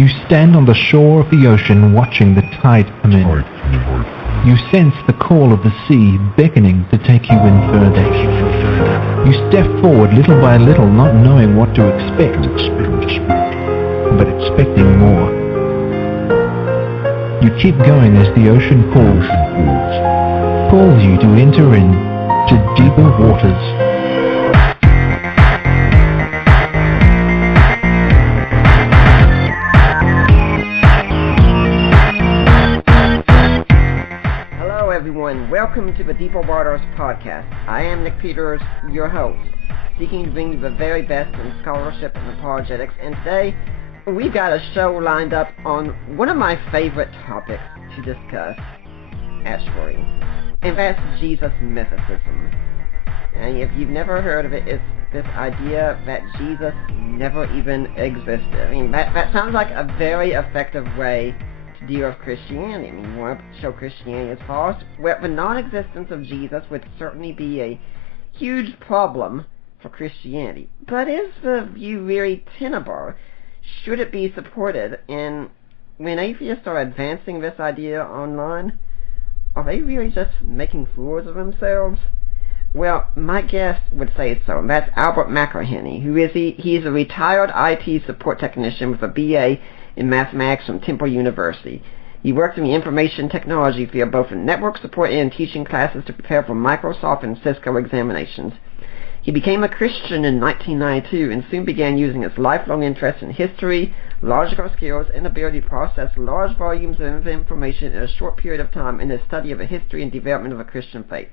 You stand on the shore of the ocean watching the tide come in. You sense the call of the sea beckoning to take you in further. You step forward little by little, not knowing what to expect, but expecting more. You keep going as the ocean calls you to enter in to deeper waters. Welcome to the Deeper Waters podcast. I am Nick Peters, your host, seeking to bring you the very best in scholarship and apologetics, and today we've got a show lined up on one of my favorite topics to discuss, actually, and that's Jesus mythicism. And if you've never heard of it, it's this idea that Jesus never even existed. I mean, that sounds like a very effective way deal with Christianity. I mean, you want to show Christianity as false? Well, the non-existence of Jesus would certainly be a huge problem for Christianity. But is the view really tenable? Should it be supported? And when atheists are advancing this idea online, are they really just making fools of themselves? Well, my guest would say so, and that's Albert McIhenny, who is he's a retired IT support technician with a BA in mathematics from Temple University. He worked in the information technology field, both in network support and teaching classes to prepare for Microsoft and Cisco examinations. He became a Christian in 1992 and soon began using his lifelong interest in history, logical skills, and ability to process large volumes of information in a short period of time in his study of the history and development of the Christian faith.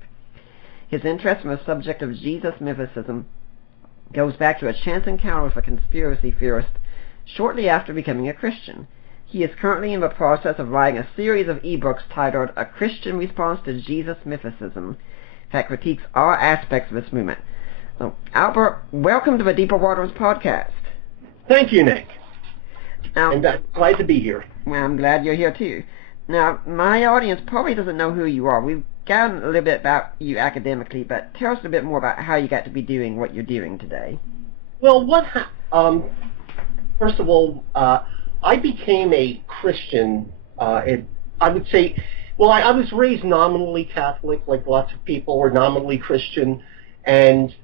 His interest in the subject of Jesus mythicism goes back to a chance encounter with a conspiracy theorist shortly after becoming a Christian. He is currently in the process of writing a series of ebooks titled A Christian Response to Jesus Mythicism that critiques all aspects of this movement. So, Albert, welcome to the Deeper Waters podcast. Thank you, Nick. Now, and I'm glad to be here. Well, I'm glad you're here too. Now, my audience probably doesn't know who you are. We've gotten a little bit about you academically, but tell us a bit more about how you got to be doing what you're doing today. Well, first of all, I became a Christian, I would say, well, I was raised nominally Catholic, like lots of people, or nominally Christian, and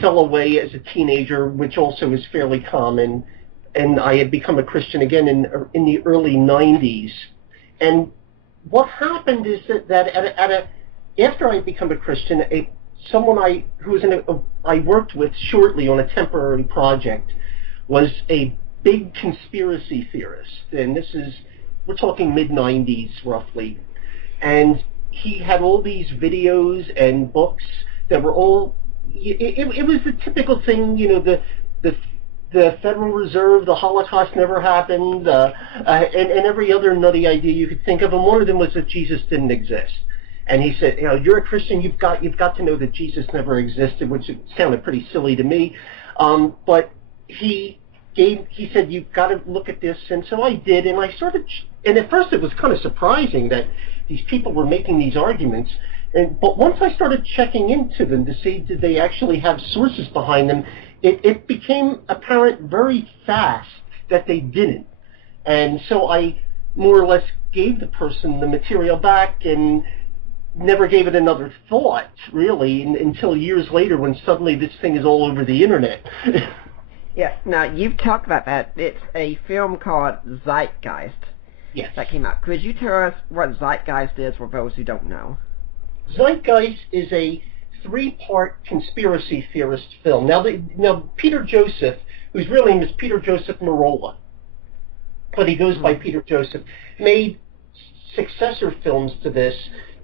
fell away as a teenager, which also is fairly common, and I had become a Christian again in the early 90s. And what happened is that after I had become a Christian, someone I worked with shortly on a temporary project was a big conspiracy theorist, and we're talking mid-90s roughly, and he had all these videos and books that were all, it was the typical thing, you know, the Federal Reserve, the Holocaust never happened, and every other nutty idea you could think of, and one of them was that Jesus didn't exist. And he said, you know, you're a Christian, you've got to know that Jesus never existed, which sounded pretty silly to me, but he said, you've got to look at this, and so I did, and and at first it was kind of surprising that these people were making these arguments, but once I started checking into them to see did they actually have sources behind them, it became apparent very fast that they didn't. And so I more or less gave the person the material back and never gave it another thought, really, until years later when suddenly this thing is all over the internet. Yeah, now you've talked about that. It's a film called Zeitgeist. Yes. That came out. Could you tell us what Zeitgeist is for those who don't know? Zeitgeist is a 3-part conspiracy theorist film. Now Peter Joseph, whose real name is Peter Joseph Merola, but he goes by Peter Joseph, made successor films to this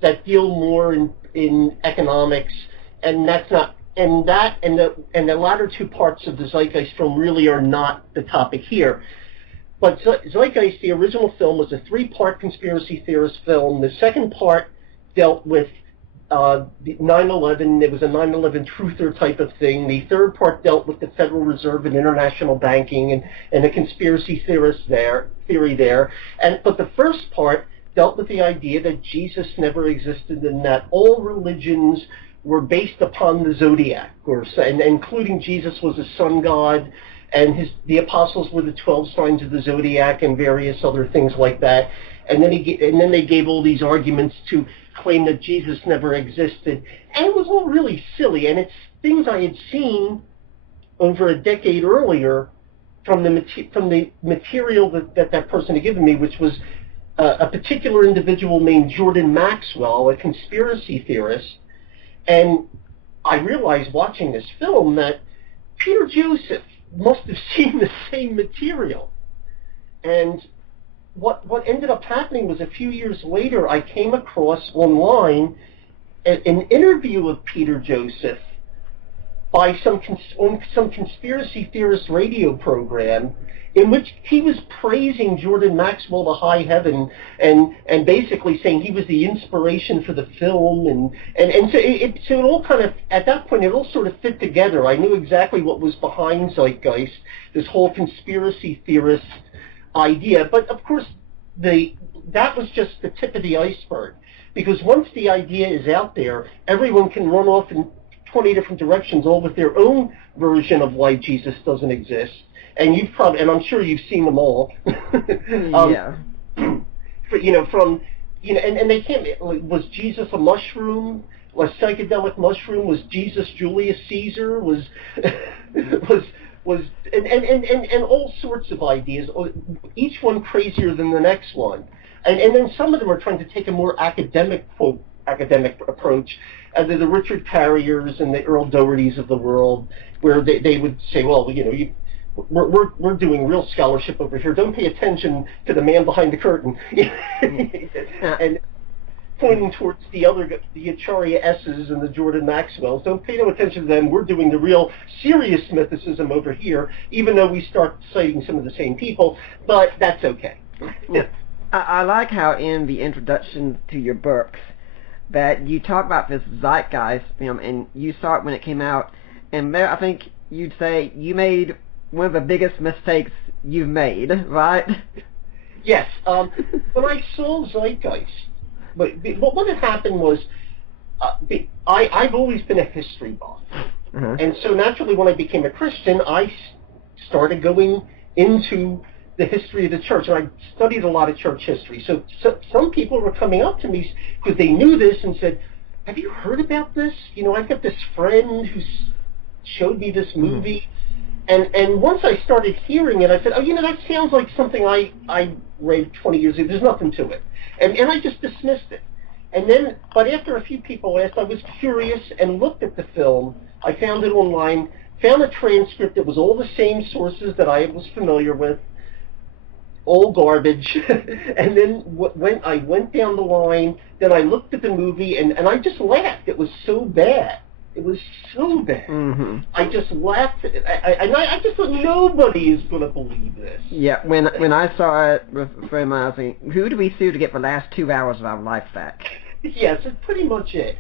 that deal more in economics, and that's not. And the latter 2 parts of the Zeitgeist film really are not the topic here. But Zeitgeist, the original film, was a 3-part conspiracy theorist film. The second part dealt with 9/11. It was a 9/11 truther type of thing. The third part dealt with the Federal Reserve and international banking and the conspiracy theory there. But the first part dealt with the idea that Jesus never existed and that all religions were based upon the zodiac, and including Jesus was a sun god, and the apostles were the 12 signs of the zodiac and various other things like that. And then they gave all these arguments to claim that Jesus never existed, and it was all really silly. And it's things I had seen over a decade earlier from the material that person had given me, which was a particular individual named Jordan Maxwell, a conspiracy theorist. And I realized watching this film that Peter Joseph must have seen the same material. And what ended up happening was a few years later, I came across online an interview of Peter Joseph by on some conspiracy theorist radio program, in which he was praising Jordan Maxwell to high heaven and basically saying he was the inspiration for the film, and so it all kind of, at that point, it all sort of fit together. I knew exactly what was behind Zeitgeist, this whole conspiracy theorist idea. But of course, that was just the tip of the iceberg, because once the idea is out there, everyone can run off in 20 different directions, all with their own version of why Jesus doesn't exist. And I'm sure you've seen them all. Yeah. And they can't. Was Jesus a mushroom? A psychedelic mushroom? Was Jesus Julius Caesar? Was and all sorts of ideas, each one crazier than the next one. And then some of them are trying to take a more academic approach, the Richard Carriers and the Earl Dohertys of the world, where they would say, well, we're doing real scholarship over here. Don't pay attention to the man behind the curtain. And pointing towards the Acharya S's and the Jordan Maxwells. Don't pay no attention to them. We're doing the real serious mythicism over here, even though we start citing some of the same people, but that's okay. Yeah. I like how in the introduction to your books that you talk about this Zeitgeist film, and you saw it when it came out, and there I think you'd say you made one of the biggest mistakes you've made, right? Yes. When I saw Zeitgeist, but what had happened was, I've always been a history buff. Uh-huh. And so naturally when I became a Christian, I started going into the history of the church, and I studied a lot of church history. So some people were coming up to me because they knew this and said, have you heard about this? I've got this friend who showed me this movie. And once I started hearing it, I said, that sounds like something I read 20 years ago. There's nothing to it. And I just dismissed it. But after a few people asked, I was curious and looked at the film. I found it online, found a transcript that was all the same sources that I was familiar with, all garbage. And then I went down the line, then I looked at the movie, and I just laughed. It was so bad. It was so bad. Mm-hmm. I just laughed at it. I just thought nobody is going to believe this. Yeah, when I saw it with a friend of mine, I was thinking, who do we sue to get the last 2 hours of our life back? Yes, that's pretty much it.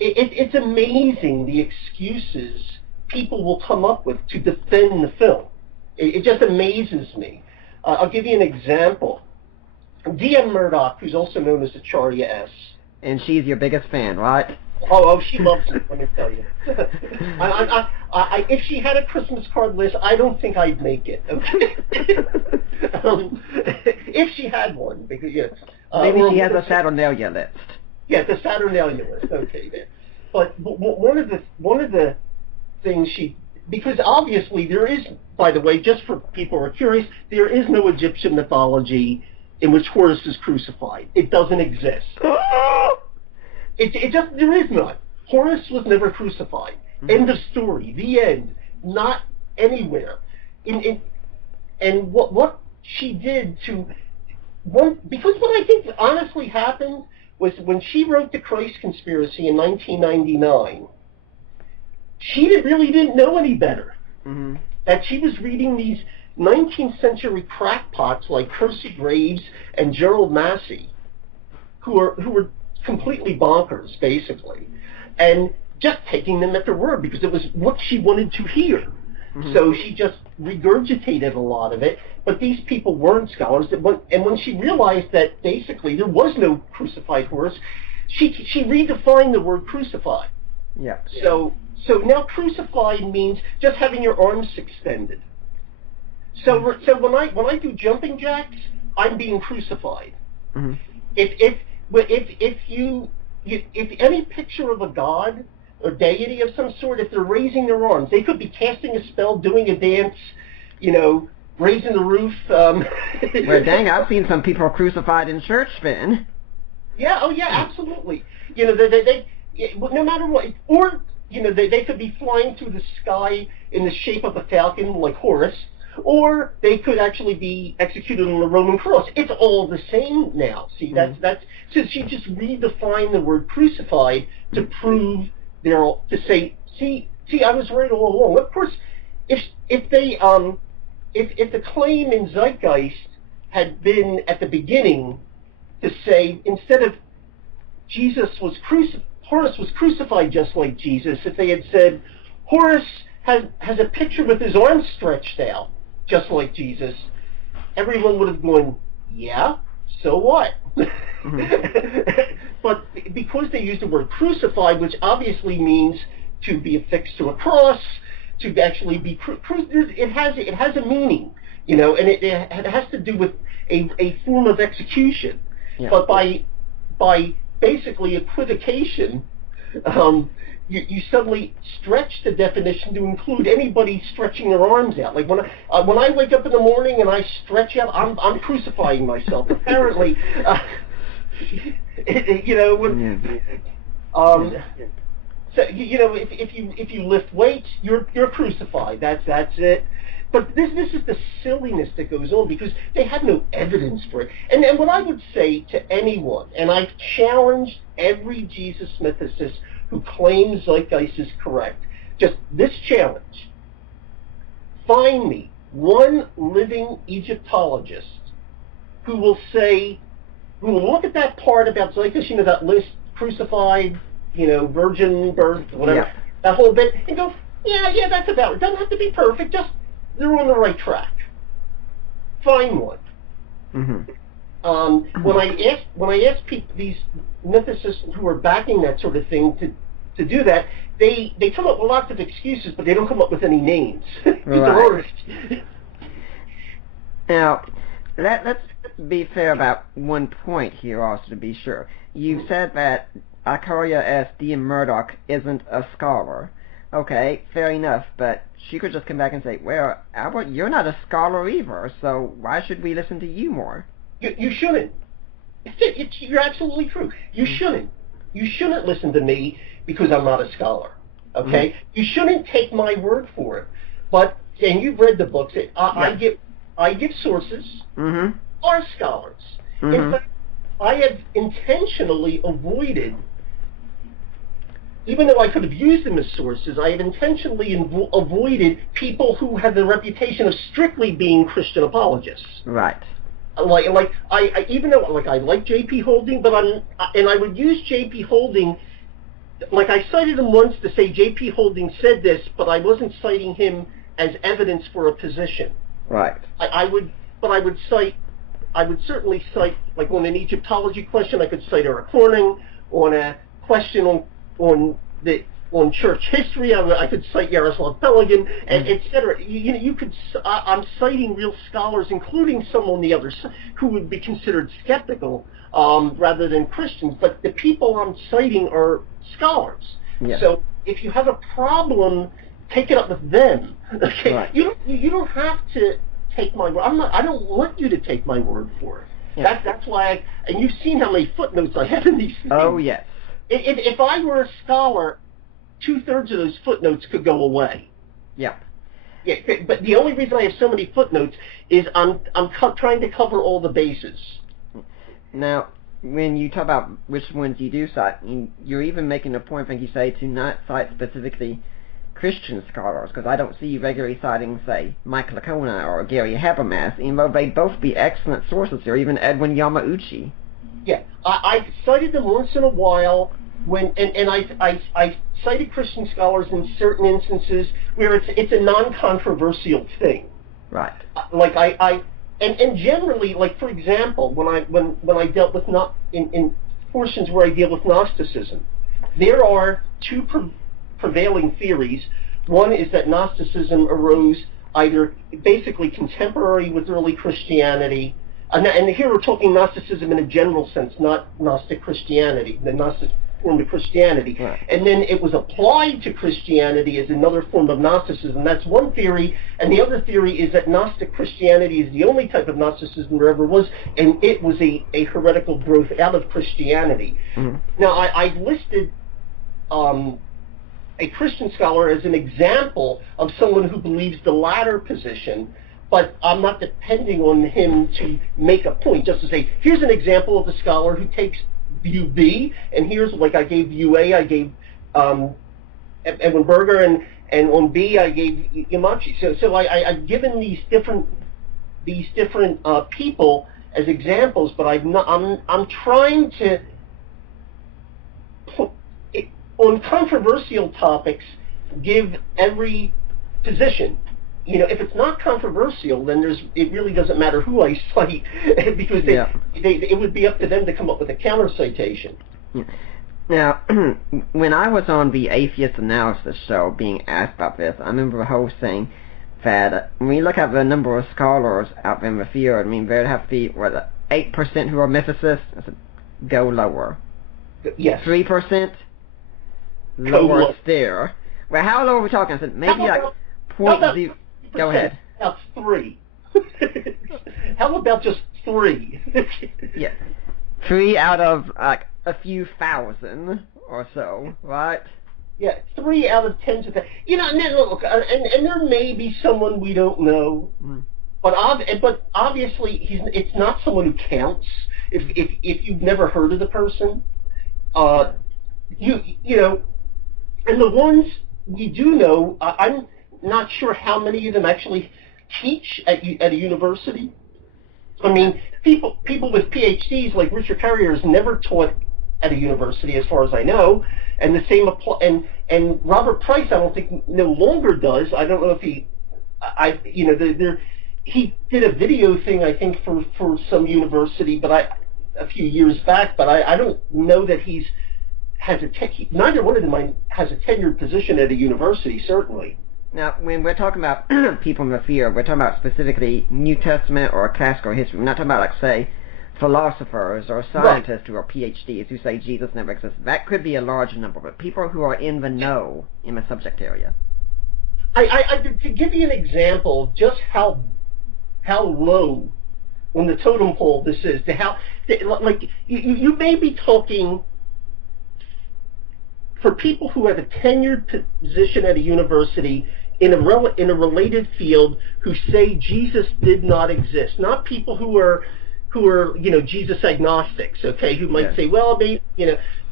It's amazing the excuses people will come up with to defend the film. It just amazes me. I'll give you an example. D.M. Murdoch, who's also known as Acharya S. And she's your biggest fan, right? Oh, she loves it, let me tell you. If she had a Christmas card list, I don't think I'd make it, okay? If she had one, because, maybe she has a Saturnalia list. Yeah, the Saturnalia list, okay. But one of the things because obviously there is, by the way, just for people who are curious, there is no Egyptian mythology in which Horus is crucified. It doesn't exist. There is none. Horus was never crucified. Mm-hmm. End of story. The end. Not anywhere. And what she did because what I think honestly happened was when she wrote The Christ Conspiracy in 1999, she really didn't know any better. Mm-hmm. That she was reading these 19th century crackpots like Percy Graves and Gerald Massey, who were completely bonkers, basically, and just taking them at their word because it was what she wanted to hear. Mm-hmm. So she just regurgitated a lot of it, but these people weren't scholars. And when she realized that basically there was no crucified Horus, she redefined the word crucified. Yeah. So So now crucified means just having your arms extended. So when I do jumping jacks, I'm being crucified. Mm-hmm. If any picture of a god or deity of some sort, if they're raising their arms, they could be casting a spell, doing a dance, raising the roof. Well, dang, I've seen some people crucified in church, Ben. Yeah, oh yeah, absolutely. No matter what, or they could be flying through the sky in the shape of a falcon, like Horus, or they could actually be executed on the Roman cross. It's all the same now. See, that's so she just redefined the word crucified to prove to say, see, I was right all along. Of course, if the claim in Zeitgeist had been at the beginning to say, instead of Horus was crucified just like Jesus, if they had said Horus has a picture with his arms stretched out just like Jesus, everyone would have gone, yeah, so what? Mm-hmm. But because they used the word crucified, which obviously means to be affixed to a cross, to actually be it has a meaning, and it has to do with a form of execution. Yeah. But by basically equivocation, you suddenly stretch the definition to include anybody stretching their arms out. Like when I wake up in the morning and I stretch out, I'm crucifying myself. Apparently, So if you lift weights, you're crucified. That's it. But this is the silliness that goes on because they have no evidence for it. And what I would say to anyone, and I've challenged every Jesus mythicist who claims Zeitgeist is correct, just this challenge: find me one living Egyptologist who will look at that part about Zeitgeist, that list, crucified, virgin birth, whatever, that whole bit, and go, yeah, that's about it. Doesn't have to be perfect, just they're on the right track. Find one. Mm-hmm. When I ask people, these mythicists who are backing that sort of thing to do that, they come up with lots of excuses, but they don't come up with any names. Right. Now, let's be fair about one point here also, to be sure. You said that Akaria S. D. Murdoch isn't a scholar. Okay, fair enough, but she could just come back and say, well, Albert, you're not a scholar either, so why should we listen to you more? You shouldn't. You're absolutely true. You shouldn't. You shouldn't listen to me because I'm not a scholar. Okay? Mm-hmm. You shouldn't take my word for it. And you've read the books. I give sources. Mm-hmm. Are scholars. Mm-hmm. In fact, I have intentionally avoided, even though I could have used them as sources, I have intentionally avoided people who have the reputation of strictly being Christian apologists. Right. Like I even though I like J.P. Holding, but I would use J.P. Holding, like I cited him once to say J.P. Holding said this, but I wasn't citing him as evidence for a position. Right. I would certainly cite, like on an Egyptology question, I could cite Eric Horning. On a question on church history, I could cite Yaroslav Pelikan, and etc. I'm citing real scholars, including some on the other side who would be considered skeptical rather than Christians. But the people I'm citing are scholars. Yeah. So if you have a problem, take it up with them. Okay. Right. You don't have to take my word. I don't want you to take my word for it. Yeah. That's why and you've seen how many footnotes I have in these things. Oh yes. If I were a scholar, 2/3 of those footnotes could go away. Yeah. Yeah. But the only reason I have so many footnotes is I'm trying to cover all the bases. Now, when you talk about which ones you do cite, you're even making a point when you say to not cite specifically Christian scholars, because I don't see you regularly citing, say, Mike Licona or Gary Habermas, even though they'd both be excellent sources, or even Edwin Yamauchi. Yeah, I cited them once in a while and I cited Christian scholars in certain instances where it's a non-controversial thing. Right. Like and generally, like for example, when I dealt with in portions where I deal with Gnosticism, there are prevailing theories. One is that Gnosticism arose either basically contemporary with early Christianity, and here we're talking Gnosticism in a general sense, not Gnostic Christianity, the Gnostic form of Christianity. Right. And then it was applied to Christianity as another form of Gnosticism. That's one theory. And the other theory is that Gnostic Christianity is the only type of Gnosticism there ever was, and it was a heretical growth out of Christianity. Mm-hmm. Now, I listed a Christian scholar as an example of someone who believes the latter position, but I'm not depending on him to make a point, just to say, here's an example of a scholar who takes view B, and here's, like I gave view A, I gave Edwin Berger, and on B I gave Yamachi. So I've given these different people as examples, but I'm trying to on controversial topics give every position. You know, if it's not controversial, then it really doesn't matter who I cite, because it would be up to them to come up with a counter citation. Now, when I was on the Atheist Analysis show being asked about this, I remember the host saying that when you look at the number of scholars out there in the field, I mean, there'd have to be, 8% who are mythicists? I said, go lower. Yes. 3%? Lower still. Well, how low are we talking? I said, maybe like 0.0. Go ahead. That's 3. How about just 3? Yeah. 3 out of like a few thousand or so, right? Yeah, 3 out of 10 to 10. You know, and then look, and there may be someone we don't know, but obviously it's not someone who counts. If you've never heard of the person, you know, and the ones we do know, I'm not sure how many of them actually teach at a university. I mean, people with PhDs like Richard Carrier has never taught at a university, as far as I know, and the same and Robert Price, I don't think no longer does. I don't know if he did a video thing, I think, for some university, but a few years back, but I don't know that neither one of them has a tenured position at a university, certainly. Now, when we're talking about people in the field, we're talking about specifically New Testament or classical history. We're not talking about, like, say, philosophers or scientists who are PhDs who say Jesus never existed. That could be a large number, but people who are in the know in the subject area. To give you an example of just how low on the totem pole this is, you may be talking for people who have a tenured position at a university in a related field who say Jesus did not exist, not people who are Jesus agnostics, okay, who might say, well,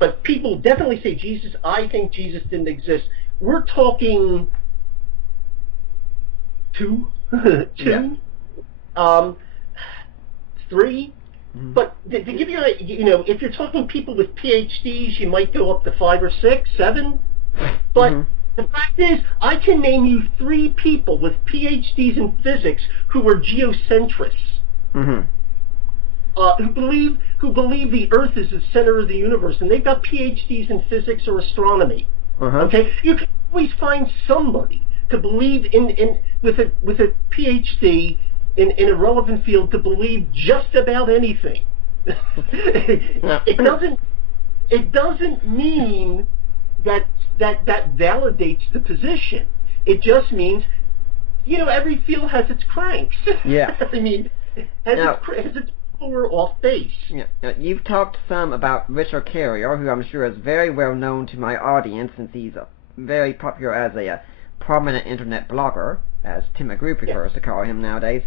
but people definitely say I think Jesus didn't exist. We're talking 2, 3. But to give you if you're talking people with PhDs, you might go up to 5 or 6, 7. But the fact is, I can name you 3 people with PhDs in physics who are geocentrists, who believe the Earth is the center of the universe, and they've got PhDs in physics or astronomy. Okay, you can always find somebody to believe with a PhD. In a relevant field to believe just about anything. It doesn't mean that validates the position. It just means, every field has its cranks. Yeah. I mean, has its or off base. Yeah. Now, you've talked some about Richard Carrier, who I'm sure is very well known to my audience since he's very popular as a prominent internet blogger, as Tim McGrew prefers to call him nowadays.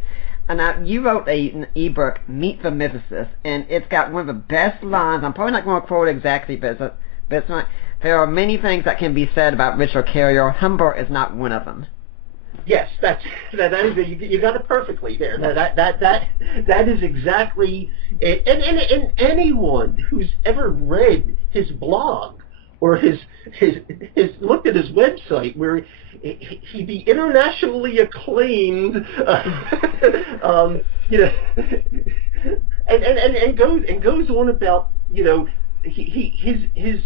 And you wrote an ebook, Meet the Mythicist, and it's got one of the best lines. I'm probably not going to quote it exactly, but it's not. There are many things that can be said about Richard Carrier. Humber is not one of them. Yes, that is you got it perfectly there. That is exactly it. And anyone who's ever read his blog or his looked at his website, where he the internationally acclaimed, and goes on about his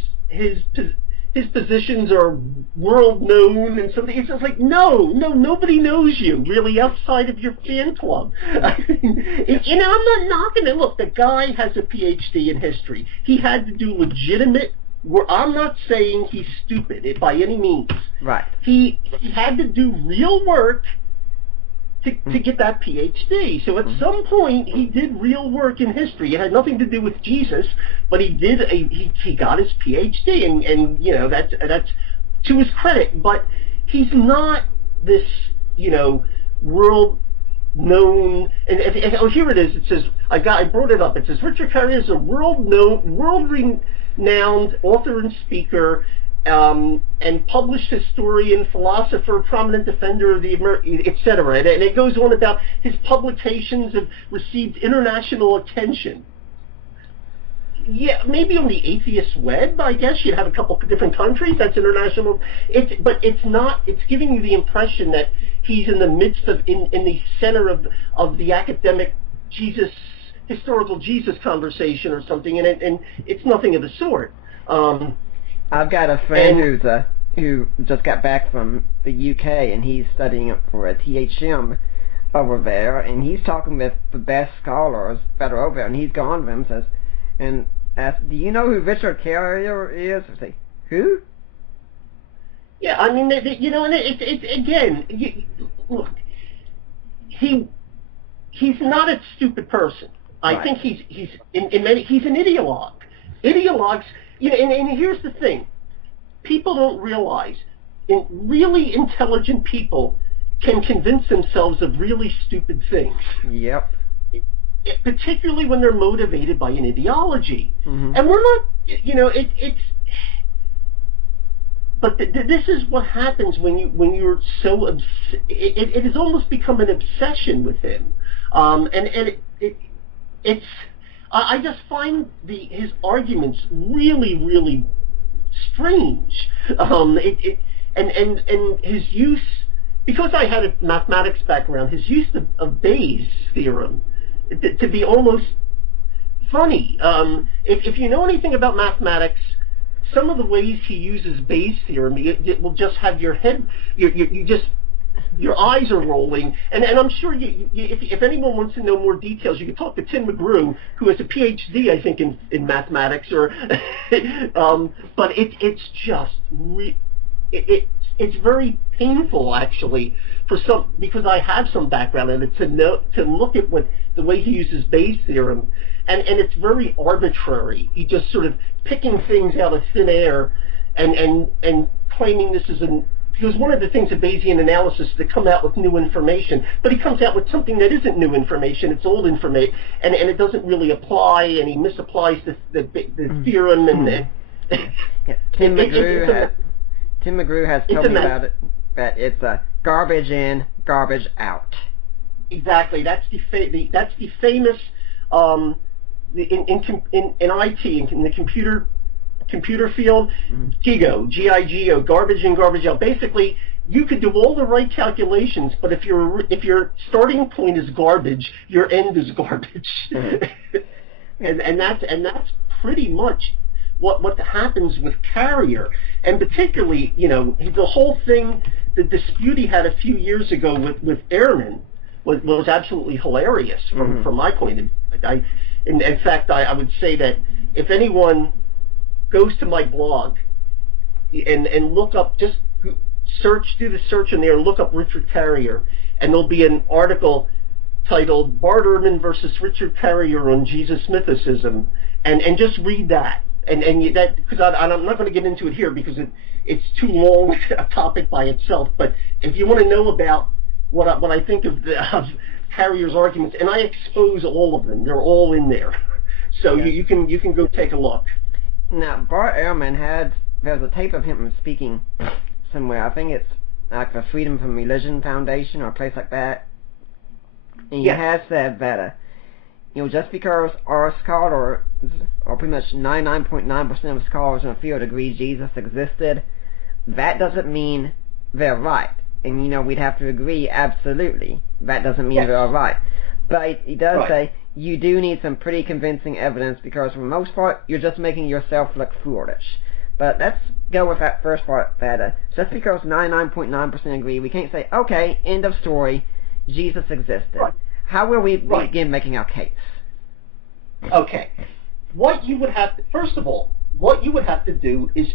his positions are world known and something. It's just like, no, nobody knows you really outside of your fan club. I mean, I'm not knocking it. Look, the guy has a PhD in history. He had to do legitimate work. I'm not saying he's stupid by any means. Right. He had to do real work to get that PhD. So at some point, he did real work in history. It had nothing to do with Jesus, but he got his PhD, and that's to his credit. But he's not this world known. And here it is. It says I brought it up. It says Richard Carrier is a world renowned author and speaker. And published historian, philosopher, prominent defender of the etc. And it goes on about his publications have received international attention. Yeah, maybe on the atheist web, I guess you'd have a couple of different countries. That's international. But it's not. It's giving you the impression that he's in the midst of, in the center of the academic historical Jesus conversation or something, and it's nothing of the sort. I've got a friend who just got back from the UK, and he's studying for a THM over there, and he's talking with the best scholars that are over there, and he's gone to them and asked, do you know who Richard Carrier is? I say, who? Yeah, I mean, and it's again, look, he's not a stupid person. I think he's an ideologue. Ideologues. And here's the thing. People don't realize really intelligent people can convince themselves of really stupid things. Yep. Particularly when they're motivated by an ideology. Mm-hmm. And we're not, but this is what happens when you're so, it has almost become an obsession with him. I just find his arguments really, really strange. And his use, because I had a mathematics background, his use of Bayes' theorem to be almost funny. If you know anything about mathematics, some of the ways he uses Bayes' theorem, it will just have your head, your eyes are rolling, and I'm sure if anyone wants to know more details, you can talk to Tim McGrew, who has a PhD, I think, in mathematics. But it's just it's very painful actually because I have some background in it to look at the way he uses Bayes' theorem, and it's very arbitrary. He just sort of picking things out of thin air and claiming this is because one of the things of Bayesian analysis is to come out with new information, but he comes out with something that isn't new information, it's old information, and it doesn't really apply, and he misapplies the theorem. And Tim McGrew has told me about it, that it's garbage in, garbage out. Exactly. That's the famous in IT, in the computer field, GIGO, G-I-G-O, garbage in, garbage out. Basically, you could do all the right calculations, but if your starting point is garbage, your end is garbage. and that's pretty much what happens with Carrier, and particularly, the whole thing, the dispute he had a few years ago with Ehrman was absolutely hilarious from my point of view. In fact, I would say that if anyone goes to my blog and look up, just do the search in there, look up Richard Carrier, and there'll be an article titled Bart Ehrman versus Richard Carrier on Jesus Mythicism, and just read that. And that, because I'm not going to get into it here because it's too long a topic by itself. But if you want to know about what I think of Carrier's arguments, and I expose all of them, they're all in there, so you can go take a look. Now, Bart Ehrman there's a tape of him speaking somewhere. I think it's like the Freedom from Religion Foundation or a place like that. And he has said that, just because our scholars, or pretty much 99.9% of scholars in the field agree Jesus existed, that doesn't mean they're right. And, we'd have to agree absolutely. That doesn't mean they're right. But he does say, you do need some pretty convincing evidence because for the most part, you're just making yourself look foolish. But that's go with that first part better. Just because 99.9% agree, we can't say, okay, end of story, Jesus existed. Right. How will we begin making our case? Okay. What you would have to, first of all, what you would have to do is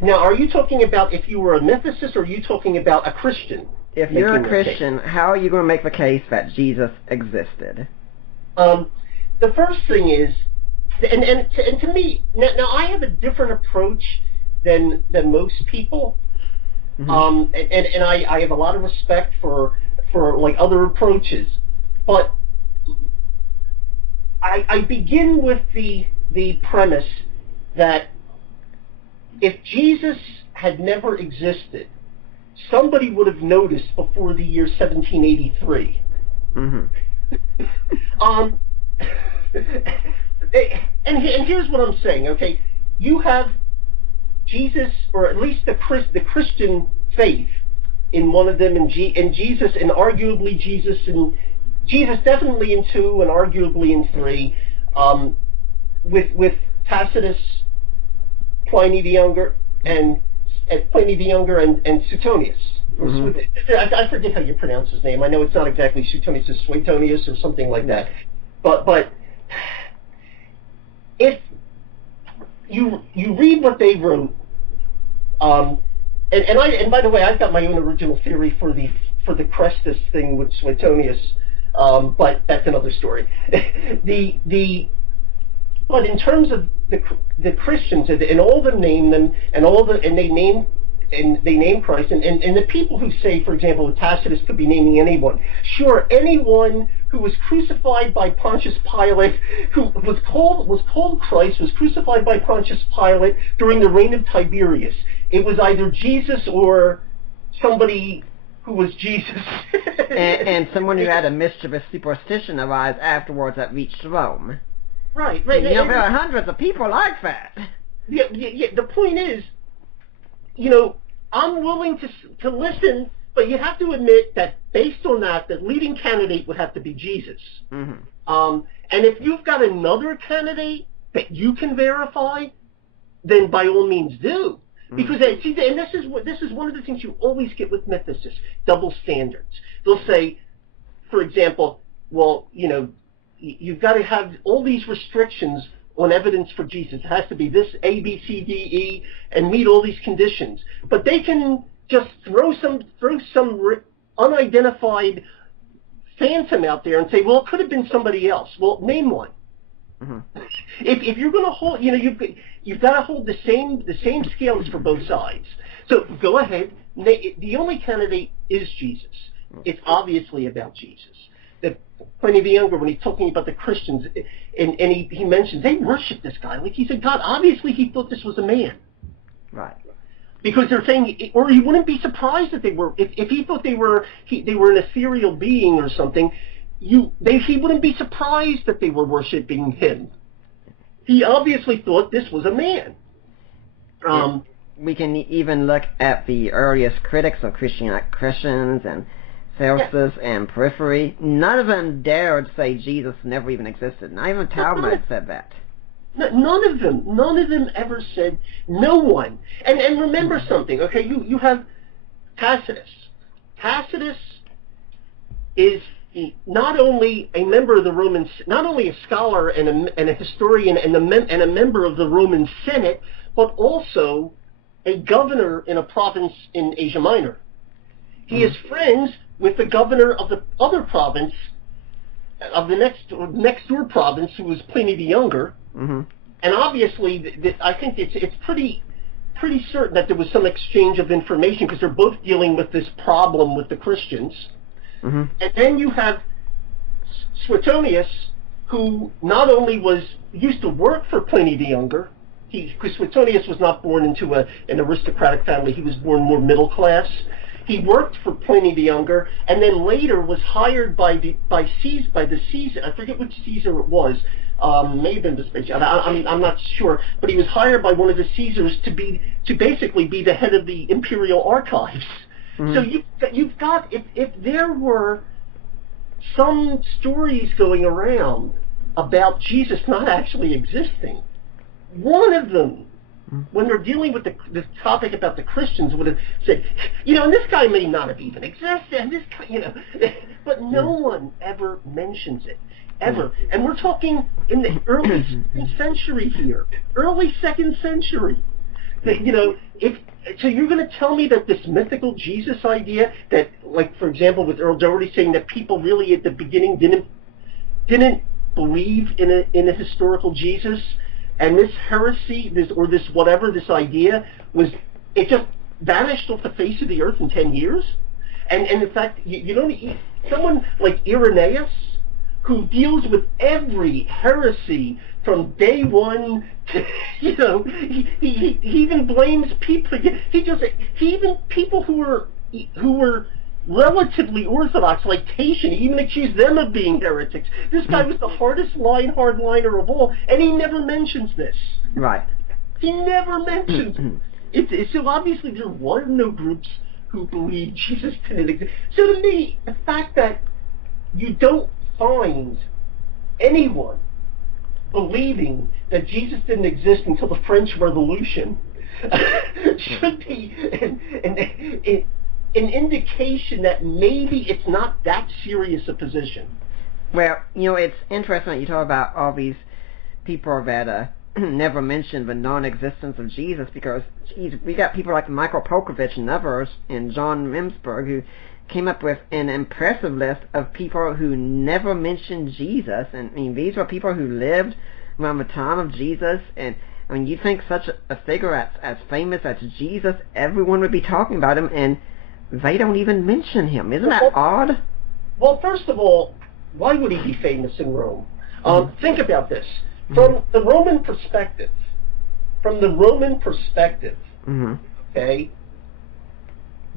now, are you talking about if you were a mythicist, or are you talking about a Christian? If you're a Christian, how are you going to make the case that Jesus existed? The first thing is, and to me, now I have a different approach than most people. Mm-hmm. And I have a lot of respect for like other approaches, but I begin with the premise that if Jesus had never existed, somebody would have noticed before the year 1783. Mm-hmm. And here's what I'm saying. Okay, you have Jesus, or at least the Christian faith in one of them, and Jesus, and arguably Jesus definitely in 2, and arguably in 3, with Tacitus, Pliny the Younger, and Suetonius. Mm-hmm. I forget how you pronounce his name. I know it's not exactly Suetonius, it's Suetonius or something like that. But if you read what they wrote, and by the way, I've got my own original theory for the Crestus thing with Suetonius, but that's another story. But in terms of the Christians, and all of them name them, and they name Christ, and the people who say, for example, Tacitus could be naming anyone. Sure, anyone who was crucified by Pontius Pilate, who was called Christ, was crucified by Pontius Pilate during the reign of Tiberius. It was either Jesus or somebody who was Jesus. and someone who had a mischievous superstition arise afterwards that reached Rome. Right. There are hundreds of people like that. Yeah. The point is, I'm willing to listen, but you have to admit that based on that, the leading candidate would have to be Jesus. Mm-hmm. And if you've got another candidate that you can verify, then by all means do. Mm-hmm. Because and this is one of the things you always get with mythicists: double standards. They'll say, for example, well, you've got to have all these restrictions on evidence for Jesus. It has to be this A, B, C, D, E, and meet all these conditions. But they can just throw some unidentified phantom out there and say, well, it could have been somebody else. Well, name one. Mm-hmm. If you're going to hold, you've got to hold the same scales for both sides. So go ahead. The only candidate is Jesus. It's obviously about Jesus. That Pliny the Younger, when he's talking about the Christians, and he mentions they worship this guy. Like he said, God, obviously he thought this was a man. Right. Because they're saying, or he wouldn't be surprised that they were, if he thought they were an ethereal being or something, he wouldn't be surprised that they were worshiping him. He obviously thought this was a man. We can even look at the earliest critics of Christian, like Christians and Celsus and Periphery. None of them dared say Jesus never even existed. Not even Talmud said that. None of them ever said, no one. And remember something, okay? You have Tacitus. Tacitus is not only a member of the Roman, not only a scholar and a historian and a member of the Roman Senate, but also a governor in a province in Asia Minor. He is friends with the governor of the other province, of the next door province, who was Pliny the Younger. Mm-hmm. And obviously, I think it's pretty certain that there was some exchange of information, because they're both dealing with this problem with the Christians. Mm-hmm. And then you have Suetonius, who not only used to work for Pliny the Younger, because Suetonius was not born into an aristocratic family, he was born more middle class. He worked for Pliny the Younger, and then later was hired by the Caesar. I forget which Caesar it was. May have been Vespasian. I'm not sure, but he was hired by one of the Caesars to basically be the head of the imperial archives. Mm-hmm. So you've got, if there were some stories going around about Jesus not actually existing, one of them, when they're dealing with this topic about the Christians, would have said, and this guy may not have even existed, and this guy, but no one ever mentions it, ever. And we're talking in the early 2nd century here, early 2nd century. That, so you're going to tell me that this mythical Jesus idea, that, like, for example, with Earl Doherty saying that people really at the beginning didn't believe in a historical Jesus, and this heresy, this idea it just vanished off the face of the earth in 10 years? And in fact, someone like Irenaeus, who deals with every heresy from day one to, he even blames people. He even people who were relatively orthodox, like Tatian, he even accused them of being heretics. This guy was the hardest hardliner of all, and he never mentions this. Right. He never mentions it. So obviously there were no groups who believed Jesus didn't exist. So to me, the fact that you don't find anyone believing that Jesus didn't exist until the French Revolution should be an indication that maybe it's not that serious a position. Well, it's interesting that you talk about all these people that never mentioned the non-existence of Jesus, because, we got people like Michael Polkovich and others, and John Remsburg, who came up with an impressive list of people who never mentioned Jesus. And these were people who lived around the time of Jesus, and you think such a figure as famous as Jesus, everyone would be talking about him, and they don't even mention him. Isn't that odd? Well, first of all, why would he be famous in Rome? Think about this. From the Roman perspective, okay,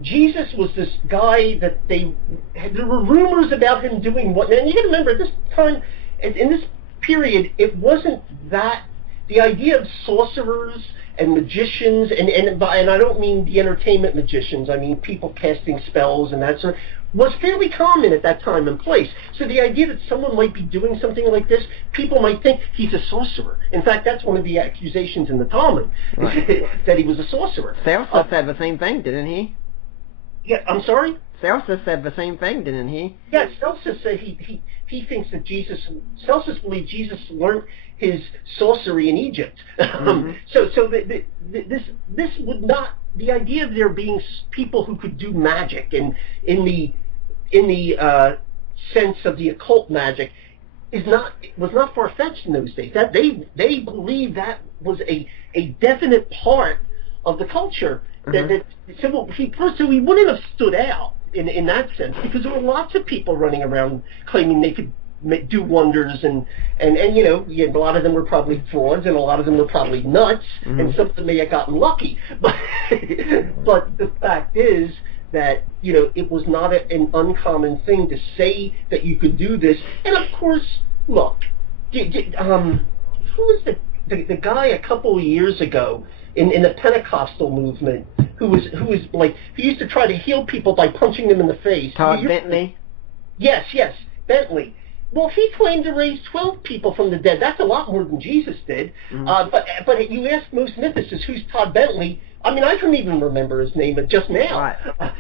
Jesus was this guy that there were rumors about him doing what, and you got to remember, at this time, in this period, it wasn't that, the idea of sorcerers and magicians, and I don't mean the entertainment magicians, I mean people casting spells and that sort of, was fairly common at that time and place. So the idea that someone might be doing something like this, people might think he's a sorcerer. In fact, that's one of the accusations in the Talmud, right. That he was a sorcerer. Celsus said the same thing, didn't he? Yeah, I'm sorry? Celsus said the same thing, didn't he? Yeah, Celsus said he thinks that Celsus believed Jesus learned his sorcery in Egypt. So this would not, the idea of there being people who could do magic in the sense of the occult magic was not far-fetched in those days. That they believed that was a definite part of the culture. So he wouldn't have stood out in that sense, because there were lots of people running around claiming they could do wonders, and a lot of them were probably frauds, and a lot of them were probably nuts, and some of them may have gotten lucky. But the fact is that it was not an uncommon thing to say that you could do this. And of course, look, who was the guy a couple of years ago in the Pentecostal movement who used to try to heal people by punching them in the face? Todd Bentley? Yes, Bentley. Well, he claimed to raise 12 people from the dead. That's a lot more than Jesus did. But you ask most mythicists, who's Todd Bentley? I mean, I couldn't even remember his name just now. Right.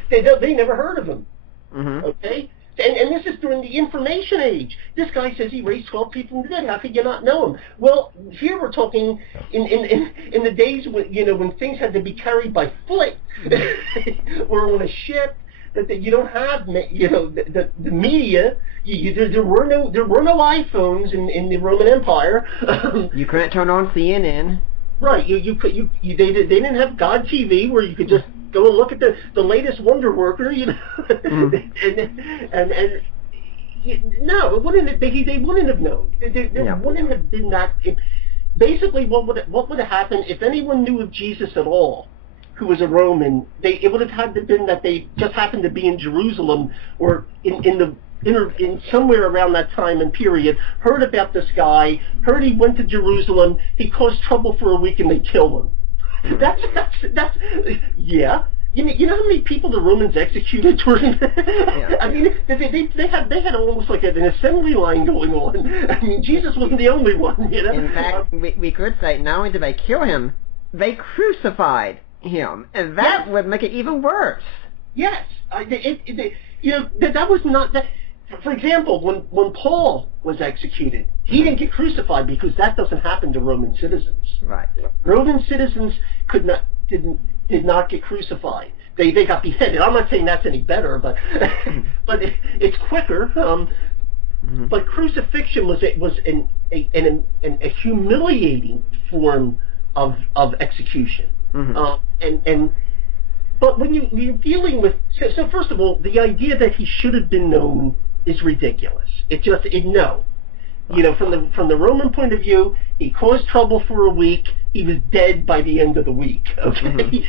They never heard of him. Okay? And this is during the information age. This guy says he raised 12 people from the dead. How could you not know him? Well, here we're talking in the days when things had to be carried by foot or on a ship. That you don't have, the media. There were no iPhones in the Roman Empire. You couldn't turn on CNN. Right. They didn't have God TV where you could just go and look at the latest Wonder Worker. No, it wouldn't. They wouldn't have known. There wouldn't have been that. Basically, what would have happened if anyone knew of Jesus at all, who was a Roman? It would have had to been that they just happened to be in Jerusalem or in somewhere around that time and period, heard about this guy, heard he went to Jerusalem, he caused trouble for a week, and they killed him. That's You know how many people the Romans executed during? Yeah. I mean, they had almost like an assembly line going on. I mean, Jesus wasn't the only one. You know. In fact, we could say not only did they kill him, they crucified him, and that would make it even worse. Yes, that was not that. For example, when Paul was executed, he didn't get crucified because that doesn't happen to Roman citizens. Right. Roman citizens did not get crucified. They got beheaded. I'm not saying that's any better, but it's quicker. But crucifixion was a humiliating form of execution. But when you're dealing with, so first of all, the idea that he should have been known is ridiculous. No. You know, from the Roman point of view, he caused trouble for a week. He was dead by the end of the week. Okay,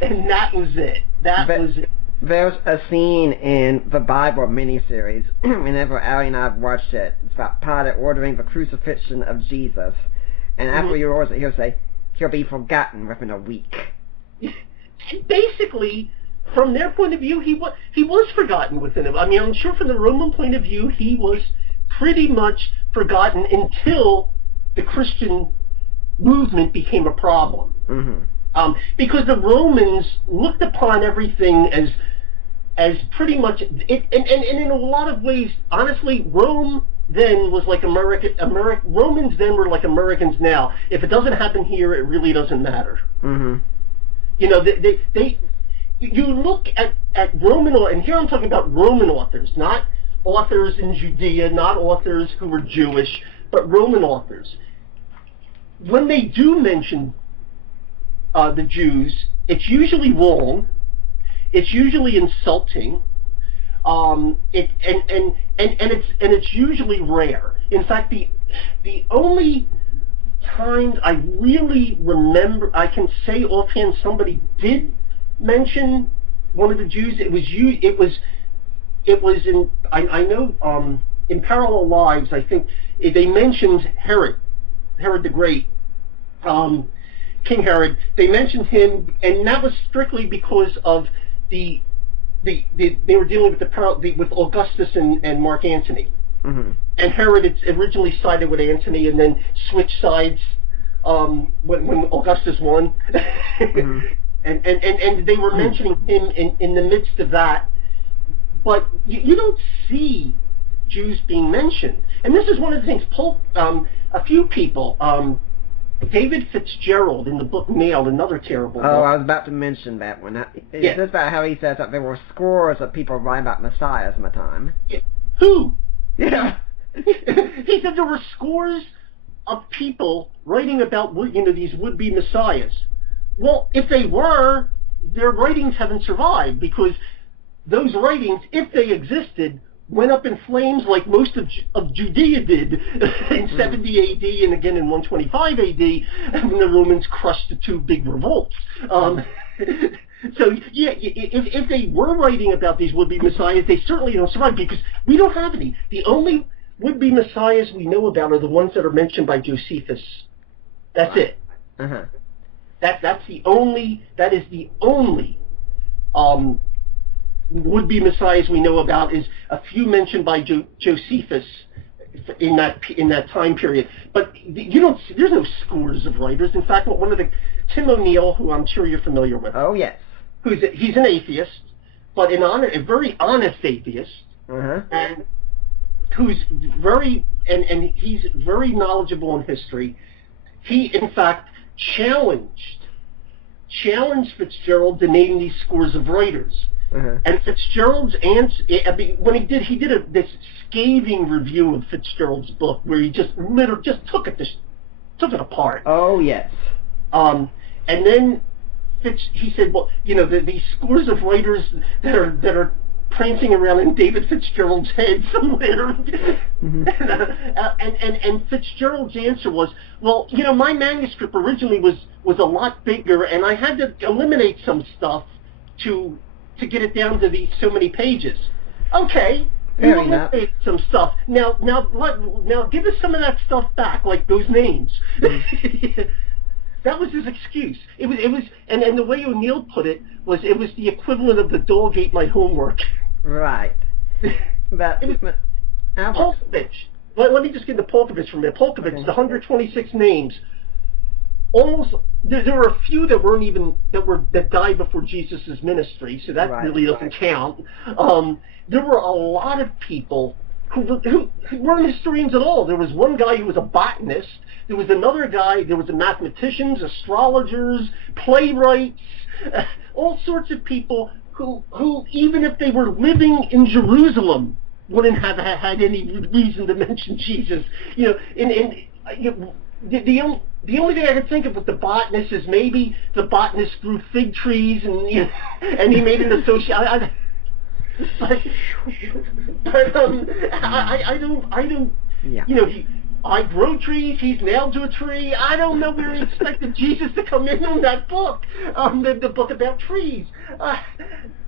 and that was it. Was it. There's a scene in the Bible miniseries. Whenever Allie and I have watched it, it's about Pilate ordering the crucifixion of Jesus, and after he orders it, he'll say he'll be forgotten within a week. Basically, from their point of view, he was forgotten within it. I mean, I'm sure from the Roman point of view, he was pretty much forgotten until the Christian movement became a problem. Because the Romans looked upon everything as pretty much it, and in a lot of ways, honestly, Rome then was like Romans then were like Americans now. If it doesn't happen here, it really doesn't matter. You know, you look at Roman, and here I'm talking about Roman authors, not authors in Judea, not authors who were Jewish, but Roman authors. When they do mention the Jews, it's usually wrong, it's usually insulting, it's usually rare. In fact, the only times I really remember, I can say offhand, somebody did mention one of the Jews. It was in, I know, in Parallel Lives, I think they mentioned Herod the Great, King Herod. They mentioned him, and that was strictly because of they were dealing with Augustus and Mark Antony. And Herod originally sided with Antony and then switched sides when Augustus won. And they were mentioning him in the midst of that. But you don't see Jews being mentioned. And this is one of the things, a few people, David Fitzgerald in the book Nailed, another terrible book. Oh, I was about to mention that one. It's just about how he says that there were scores of people writing about messiahs in the time. Who? Yeah. He said there were scores of people writing about, these would-be messiahs. Well, if they were, their writings haven't survived, because those writings, if they existed, went up in flames like most of Judea did in 70 A.D. and again in 125 A.D. when the Romans crushed the two big revolts. So, yeah, if they were writing about these would-be messiahs, they certainly don't survive, because we don't have any. The only would-be messiahs we know about are the ones that are mentioned by Josephus. That's it. That is the only would-be messiahs we know about, is a few mentioned by Josephus in that time period. But there's no scores of writers. In fact, Tim O'Neill, who I'm sure you're familiar with. Oh yes. He's an atheist, but a very honest atheist, and who's he's very knowledgeable in history. He, in fact, challenged Fitzgerald to name these scores of writers. And Fitzgerald's answer, when he did this scathing review of Fitzgerald's book, where he just literally took it apart. Oh yes. And then he said, well, these scores of writers that are prancing around in David Fitzgerald's head somewhere. And Fitzgerald's answer was, well, my manuscript originally was a lot bigger, and I had to eliminate some stuff to get it down to these so many pages. Okay, you eliminated some stuff. Now give us some of that stuff back, like those names. That was his excuse. It was, and the way O'Neill put it was the equivalent of the dog ate my homework. Right. But it was Polkovich. Let me just get into Polkovich for a minute. Polkovich, the 126 names. Almost, there were a few that died before Jesus' ministry, so that really doesn't count. There were a lot of people who weren't historians at all. There was one guy who was a botanist. There was another guy. There was mathematicians, astrologers, playwrights, all sorts of people who even if they were living in Jerusalem, wouldn't have had any reason to mention Jesus. You know, the only thing I could think of with the botanist is maybe the botanist grew fig trees and and he made an association. But I don't. Yeah. You know, I grow trees. He's nailed to a tree. I don't know where he expected Jesus to come in on that book, the book about trees.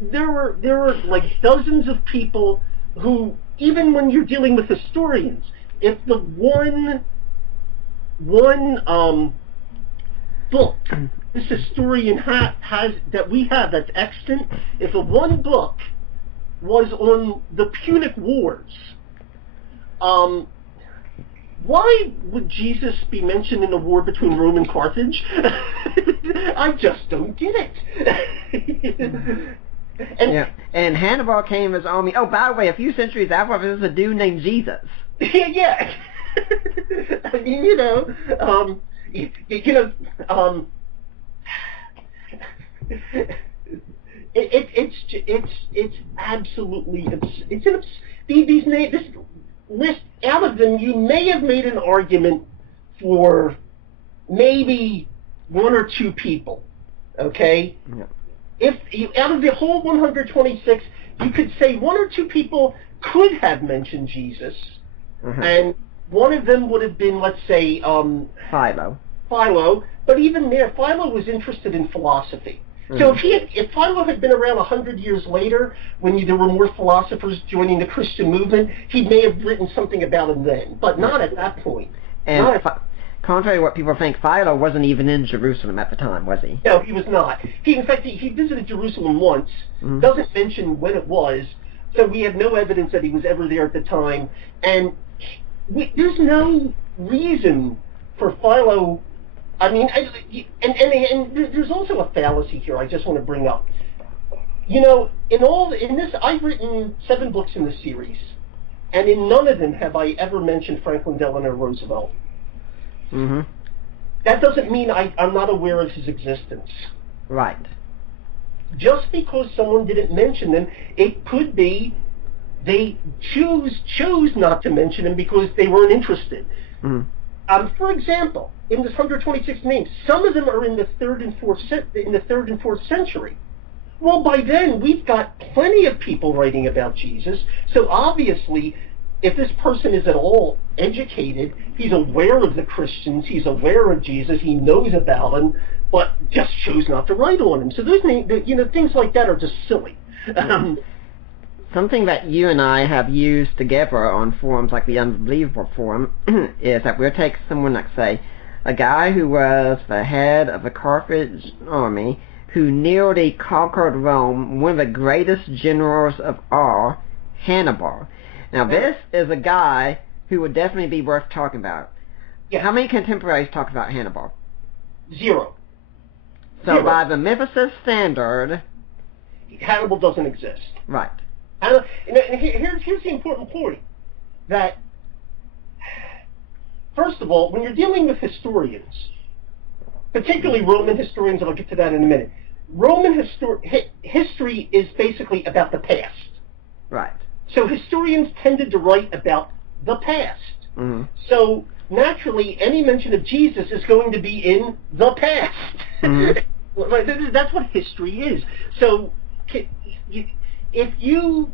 There were like dozens of people who, even when you're dealing with historians, if the one book this historian has that we have that's extant, if the one book was on the Punic Wars, why would Jesus be mentioned in the war between Rome and Carthage? I just don't get it. And Hannibal came as army. Oh, by the way, a few centuries after, there's a dude named Jesus. Yeah. I mean, it's absolutely these names. This list, out of them, you may have made an argument for maybe one or two people. Okay. Yeah. If out of the whole 126, you could say one or two people could have mentioned Jesus, and one of them would have been, let's say, Philo. But even there, Philo was interested in philosophy. So if Philo had been around 100 years later, when there were more philosophers joining the Christian movement, he may have written something about him then, but not at that point. And contrary to what people think, Philo wasn't even in Jerusalem at the time, was he? No, he was not. In fact, he visited Jerusalem once, doesn't mention when it was, so we have no evidence that he was ever there at the time, and there's no reason for Philo. I mean, and there's also a fallacy here I just want to bring up. You know, in this, I've written 7 books in the series, and in none of them have I ever mentioned Franklin Delano Roosevelt. That doesn't mean I'm not aware of his existence. Right. Just because someone didn't mention them, it could be they chose not to mention him because they weren't interested. For example, in this 126 names, some of them are in the third and fourth century. Well, by then we've got plenty of people writing about Jesus. So obviously, if this person is at all educated, he's aware of the Christians, he's aware of Jesus, he knows about him, but just chose not to write on him. So those names, things like that are just silly. Something that you and I have used together on forums like the Unbelievable Forum is that we'll take someone like, say, a guy who was the head of the Carthage army who nearly conquered Rome, one of the greatest generals of all, Hannibal. Now, this is a guy who would definitely be worth talking about. Yeah. How many contemporaries talk about Hannibal? 0. So 0. by the Memphis standard... Hannibal doesn't exist. Right. And here's the important point, that, first of all, when you're dealing with historians, particularly Roman historians, and I'll get to that in a minute, Roman history is basically about the past. Right. So historians tended to write about the past. So naturally, any mention of Jesus is going to be in the past. That's what history is. So if you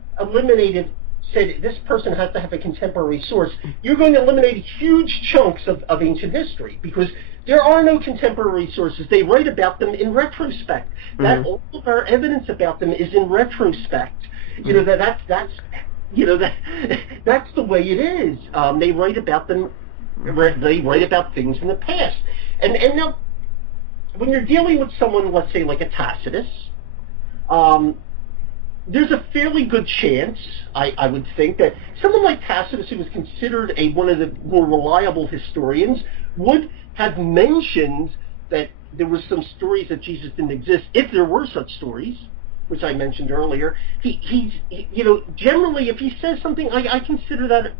said this person has to have a contemporary source, you're going to eliminate huge chunks of ancient history, because there are no contemporary sources. They write about them in retrospect. That all of our evidence about them is in retrospect. That's the way it is. They write about them. They write about things in the past. And now, when you're dealing with someone, let's say like a Tacitus, there's a fairly good chance, I would think, that someone like Tacitus, who was considered one of the more reliable historians, would have mentioned that there were some stories that Jesus didn't exist, if there were such stories, which I mentioned earlier. Generally, if he says something, I consider that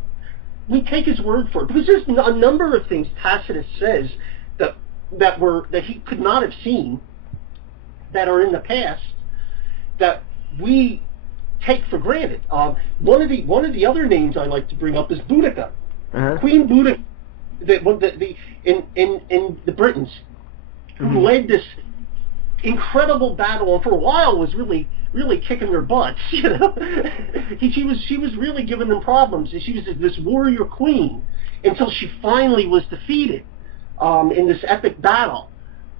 we take his word for it, because there's a number of things Tacitus says that he could not have seen, that are in the past, that we take for granted. One of the other names I like to bring up is Boudica, Queen Boudica, in the Britons, who led this incredible battle, and for a while was really kicking their butts. She was really giving them problems. She was this warrior queen until she finally was defeated in this epic battle.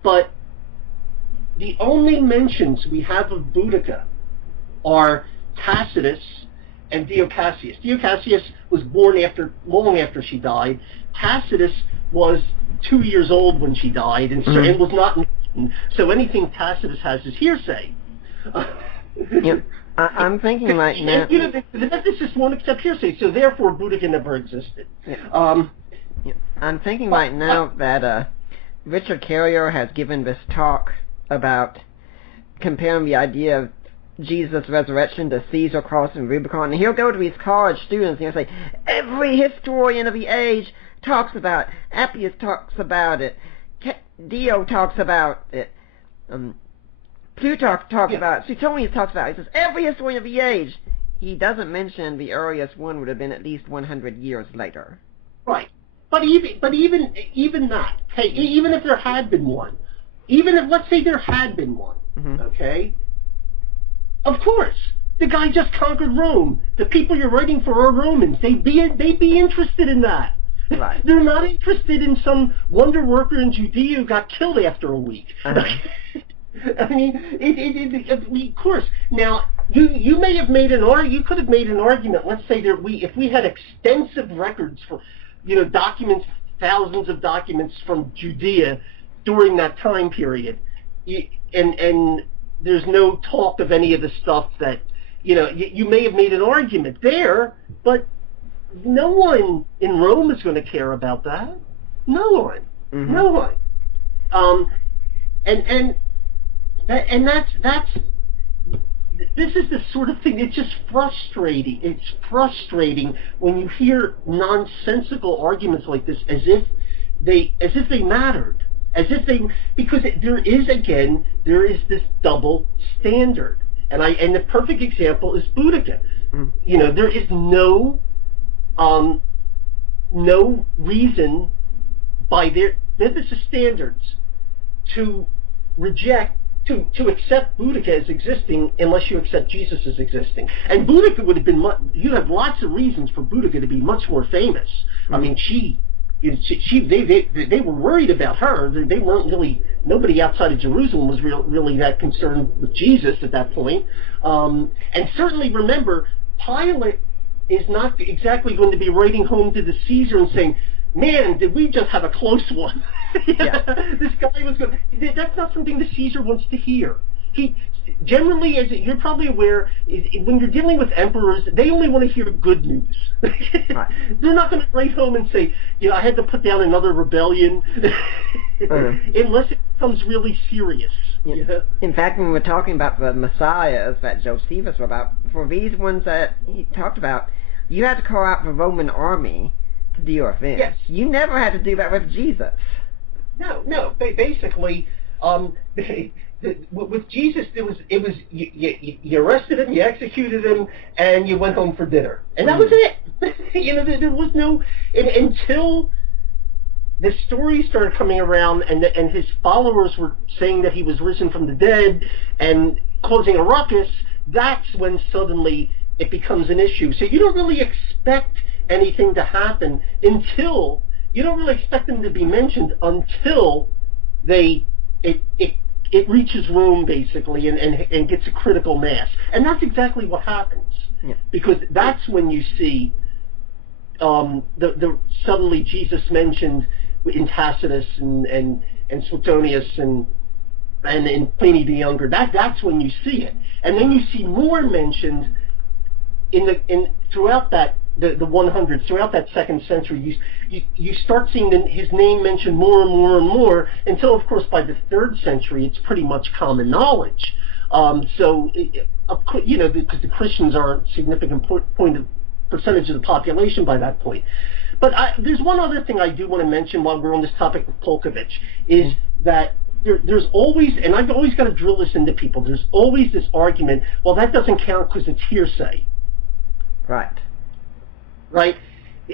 But the only mentions we have of Boudica are Tacitus and Dio Cassius. Dio Cassius was born long after she died. Tacitus was 2 years old when she died, and was not. So anything Tacitus has is hearsay. I'm thinking right now. The ethicists won't accept hearsay, so therefore Boudica never existed. I'm thinking right now that Richard Carrier has given this talk about comparing the idea of Jesus' resurrection to Caesar crossing Rubicon, and he'll go to his college students and he'll say, every historian of the age talks about it. Appius talks about it. Dio talks about it. Plutarch talks about it. Suetonius talks about it. He says, every historian of the age. He doesn't mention the earliest one would have been at least 100 years later. Right. But even that, okay, even if there had been one, even if, let's say there had been one, okay, of course, the guy just conquered Rome. The people you're writing for are Romans. They'd be interested in that. Right. They're not interested in some wonder worker in Judea who got killed after a week. I mean, of course. Now, you may have made you could have made an argument. Let's say that if we had extensive records for, documents, thousands of documents from Judea during that time period, and there's no talk of any of the stuff that, you may have made an argument there, but no one in Rome is going to care about that. No one. No one. And that's this is the sort of thing. It's just frustrating. It's frustrating when you hear nonsensical arguments like this, as if they mattered, because there is this double standard, and the perfect example is Boudica. There is no reason by their ethicist standards to accept Boudica as existing unless you accept Jesus as existing. And Boudica would have been you have lots of reasons for Boudica to be much more famous. I mean, they were worried about her. They weren't really, nobody outside of Jerusalem was really that concerned with Jesus at that point. And certainly remember, Pilate is not exactly going to be writing home to the Caesar and saying, man, did we just have a close one? This guy was good. That's not something the Caesar wants to hear. He generally, as you're probably aware, when you're dealing with emperors, they only want to hear good news. Right. They're not going to write home and say, I had to put down another rebellion, unless it becomes really serious. In fact, when we're talking about the messiahs that Josephus were about, for these ones that he talked about, you had to call out the Roman army to do your thing. Yes. You never had to do that with Jesus. No. Basically, with Jesus, it was you arrested him, you executed him, and you went home for dinner, and that was it. There was no until the story started coming around, and his followers were saying that he was risen from the dead and causing a ruckus. That's when suddenly it becomes an issue. So you don't really expect anything to happen until you don't really expect them to be mentioned until it reaches Rome, basically, and gets a critical mass. And that's exactly what happens. Yeah. Because that's when you see suddenly Jesus mentioned in Tacitus and Suetonius and and in Pliny the Younger. That's when you see it, and then you see more mentioned throughout that the 100s, throughout that second century. You start seeing his name mentioned more and more and more until, of course, by the 3rd century, it's pretty much common knowledge. So, because the Christians are a significant percentage of the population by that point. But there's one other thing I do want to mention while we're on this topic of Polkovich, is that there's always, and I've always got to drill this into people, there's always this argument, well, that doesn't count because it's hearsay. Right.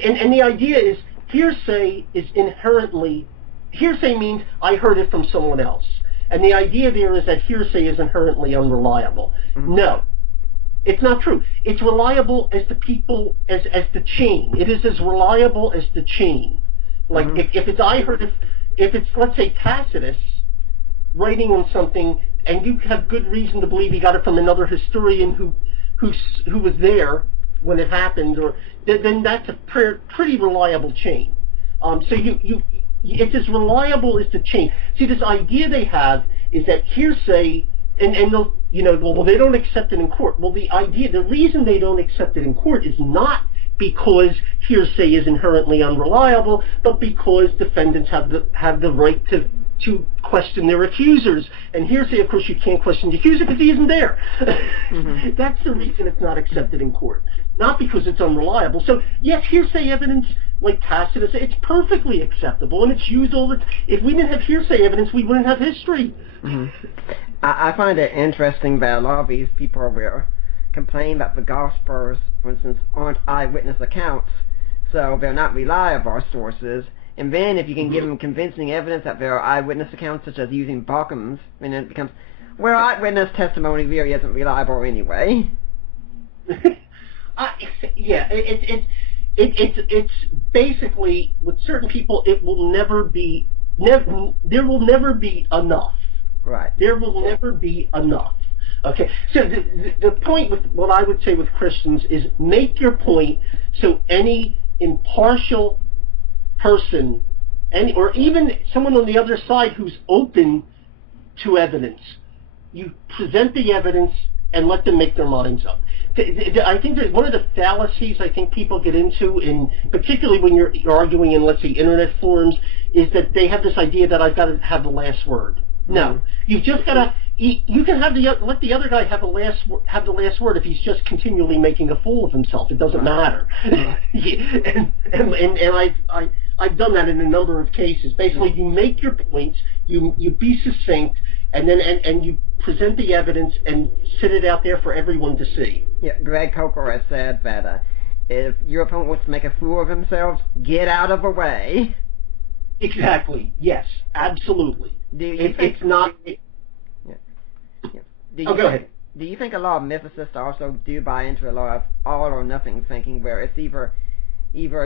And the idea is, hearsay means I heard it from someone else. And the idea there is that hearsay is inherently unreliable. Mm-hmm. No. It's not true. It's reliable as the people, as the chain. It is as reliable as the chain. Like, if it's, let's say, Tacitus writing on something, and you have good reason to believe he got it from another historian who was there when it happened, or then that's a pretty reliable chain. So it's as reliable as the chain. See, this idea they have is that hearsay, and they'll, well, they don't accept it in court. Well, the reason they don't accept it in court is not because hearsay is inherently unreliable, but because defendants have the right to question their accusers. And hearsay, of course, you can't question the accuser because he isn't there. That's the reason it's not accepted in court, not because it's unreliable. So, yes, hearsay evidence, like Tacitus, it's perfectly acceptable, and it's used all the time. If we didn't have hearsay evidence, we wouldn't have history. I find it interesting that a lot of these people will complain that the Gospels, for instance, aren't eyewitness accounts, so they're not reliable sources. And then if you can give them convincing evidence that there are eyewitness accounts, such as using Baucham's, then it becomes, well, eyewitness testimony really isn't reliable anyway. Yeah, it's basically, with certain people, it will never be, there will never be enough. Right. There will never be enough. Okay, so the point with what I would say with Christians is make your point so any impartial person, or even someone on the other side who's open to evidence, you present the evidence and let them make their minds up. I think that one of the fallacies I think people get into, particularly when you're arguing in, let's say, internet forums, is that they have this idea that I've got to have the last word. No, you've just got to. You can let the other guy have the last word if he's just continually making a fool of himself. It doesn't matter. and I've done that in a number of cases. Basically, you make your points, you be succinct, and then and you present the evidence and sit it out there for everyone to see. Yeah, Greg Coker has said that if your opponent wants to make a fool of themselves, get out of the way. Exactly. Yes. Absolutely. It's not. Go ahead. Do you think a lot of mythicists also do buy into a lot of all or nothing thinking, where it's either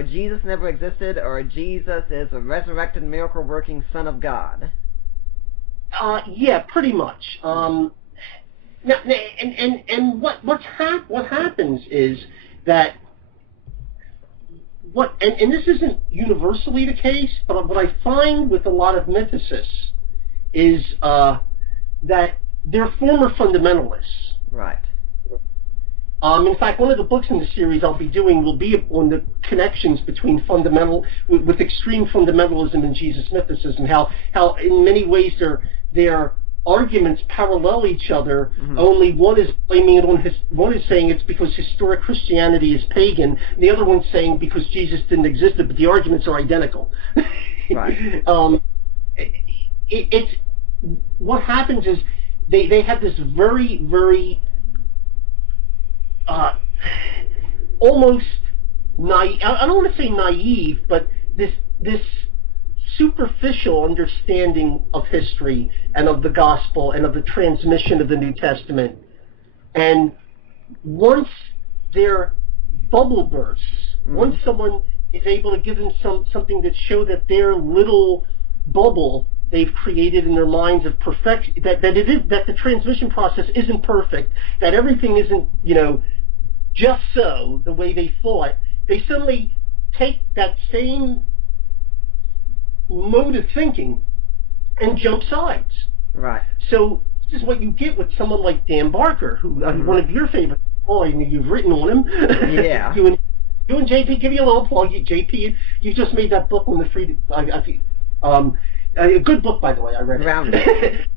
Jesus never existed or Jesus is a resurrected miracle-working Son of God? Yeah, pretty much. Now, and what happens is that and this isn't universally the case, but what I find with a lot of mythicists is that they're former fundamentalists. Right. In fact, one of the books in the series I'll be doing will be on the connections between with extreme fundamentalism and Jesus mythicism, how in many ways their arguments parallel each other. Only one is blaming it on one is saying it's because historic Christianity is pagan, the other one's saying because Jesus didn't exist, but the arguments are identical. Right. It's what happens is they have this very, very almost naive, I don't want to say naive, but this superficial understanding of history and of the gospel and of the transmission of the New Testament. And once their bubble bursts, once someone is able to give them something that show that their little bubble they've created in their minds of perfection, that the transmission process isn't perfect, that everything isn't, just so the way they thought, they suddenly take that same mode of thinking and jump sides. Right. So this is what you get with someone like Dan Barker, who one of your favorite people, and you've written on him. Yeah. you and JP, give you a little plug. JP, you just made that book on the free. A good book, by the way. I read it.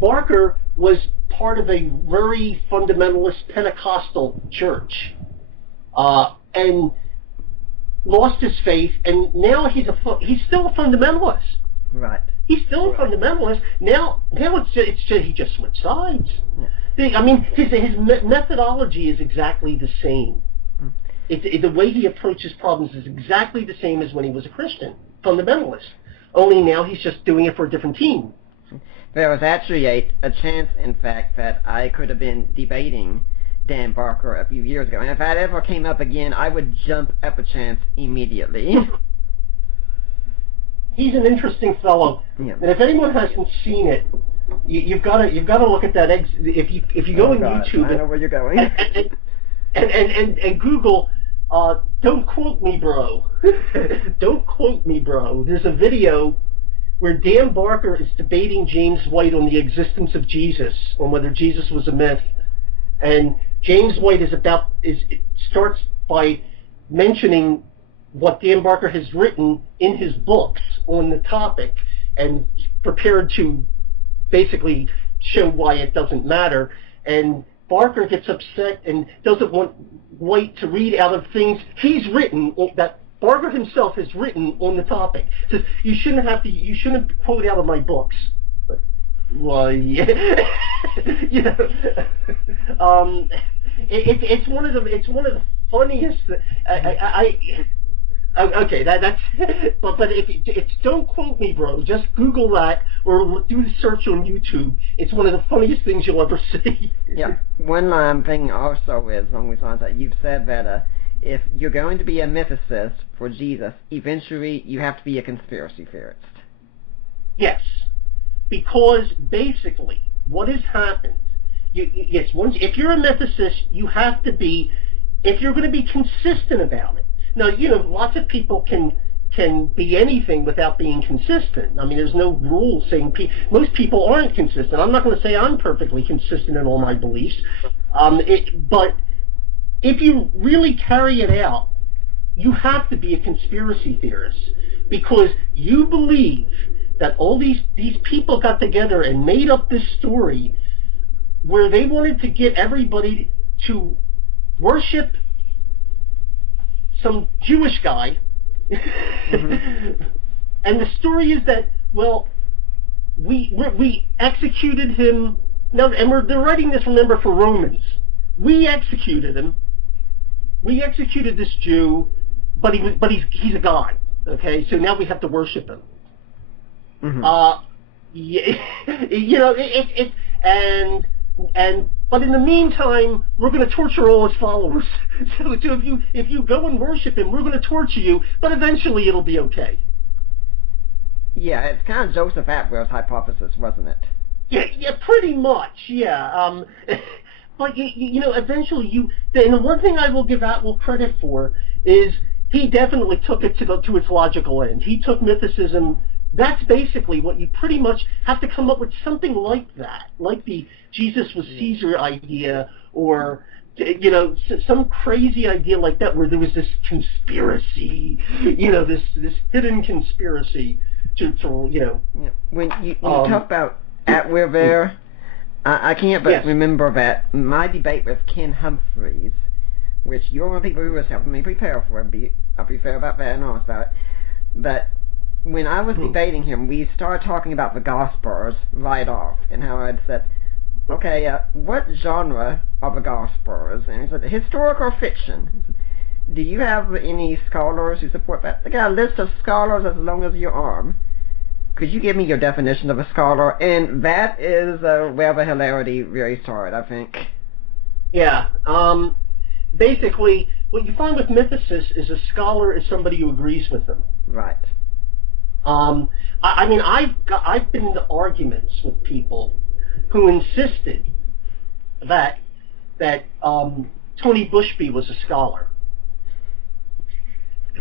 Barker was part of a very fundamentalist Pentecostal church, and lost his faith, and now he's still a fundamentalist. Right. He's still a fundamentalist. Now it's just, he just switched sides. Yeah. I mean, his methodology is exactly the same. The way he approaches problems is exactly the same as when he was a Christian fundamentalist. Only now he's just doing it for a different team. There was actually a chance, in fact, that I could have been debating Dan Barker a few years ago, and if that ever came up again, I would jump at the chance immediately. He's an interesting fellow, and if anyone hasn't seen it, you've got to look at that. If you go on YouTube, I know where you're going, and Google, don't quote me, bro. Don't quote me, bro. There's a video where Dan Barker is debating James White on the existence of Jesus, on whether Jesus was a myth, and James White starts by mentioning what Dan Barker has written in his books on the topic, and prepared to basically show why it doesn't matter. And Barker gets upset and doesn't want White to read out of things he's written, that Barker himself has written on the topic. Says you shouldn't quote out of my books. Well, yeah, it's one of the funniest. Okay, that's. But it's don't quote me, bro. Just Google that or do the search on YouTube. It's one of the funniest things you'll ever see. Yeah. One thing also is along these lines that you've said that if you're going to be a mythicist for Jesus, eventually you have to be a conspiracy theorist. Yes, because basically what has happened. If you're a mythicist, you have to be. If you're going to be consistent about it. Now, lots of people can be anything without being consistent. I mean, there's no rule saying most people aren't consistent. I'm not going to say I'm perfectly consistent in all my beliefs, but if you really carry it out, you have to be a conspiracy theorist because you believe that all these people got together and made up this story where they wanted to get everybody to worship some Jewish guy, and the story is that, well, we executed him. Now, and they're writing this, remember, for Romans. We executed him. We executed this Jew, but he's a god. Okay, so now we have to worship him. But in the meantime, we're going to torture all his followers. So if you go and worship him, we're going to torture you, but eventually it'll be okay. Yeah, it's kind of Joseph Atwell's hypothesis, wasn't it? Yeah, pretty much. Yeah. But eventually and the one thing I will give Atwell credit for is he definitely took it to its logical end. He took mythicism. That's basically what you pretty much have to come up with, something like that, like the Jesus was Caesar idea, or some crazy idea like that, where there was this conspiracy, this hidden conspiracy to. When you talk about Atwell there, I can't but remember that my debate with Ken Humphreys, which you're one of the people who was helping me prepare for it. I'll be fair about that and honest about it, but. When I was debating him, we started talking about the Gospels right off, and how I'd said, okay, what genre are the Gospels? And he said, historical fiction. Do you have any scholars who support that? I got a list of scholars as long as your arm. Could you give me your definition of a scholar? And that is where the hilarity really started, I think. Yeah. Basically, what you find with mythicists is a scholar is somebody who agrees with them. Right. I mean, I've been in arguments with people who insisted that Tony Bushby was a scholar.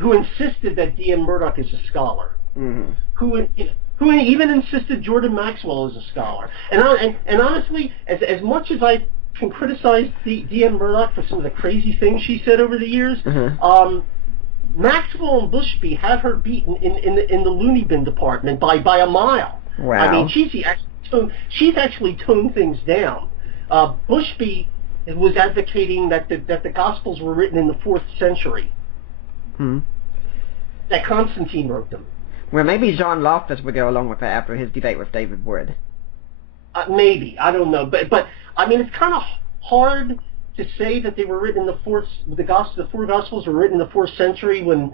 who insisted that D.M. Murdoch is a scholar, Mm-hmm. who even insisted Jordan Maxwell is a scholar. And honestly, as much as I can criticize D.M. Murdoch for some of the crazy things she said over the years, Maxwell and Bushby had her beaten in the loony bin department by a mile. Wow. I mean, she's actually toned things down. Bushby was advocating that the Gospels were written in the 4th century. Hmm. That Constantine wrote them. Well, maybe John Loftus would go along with that after his debate with David Wood. Maybe, I don't know, but I mean, it's kind of hard to say that they were written in the the 4 Gospels were written in the 4th century when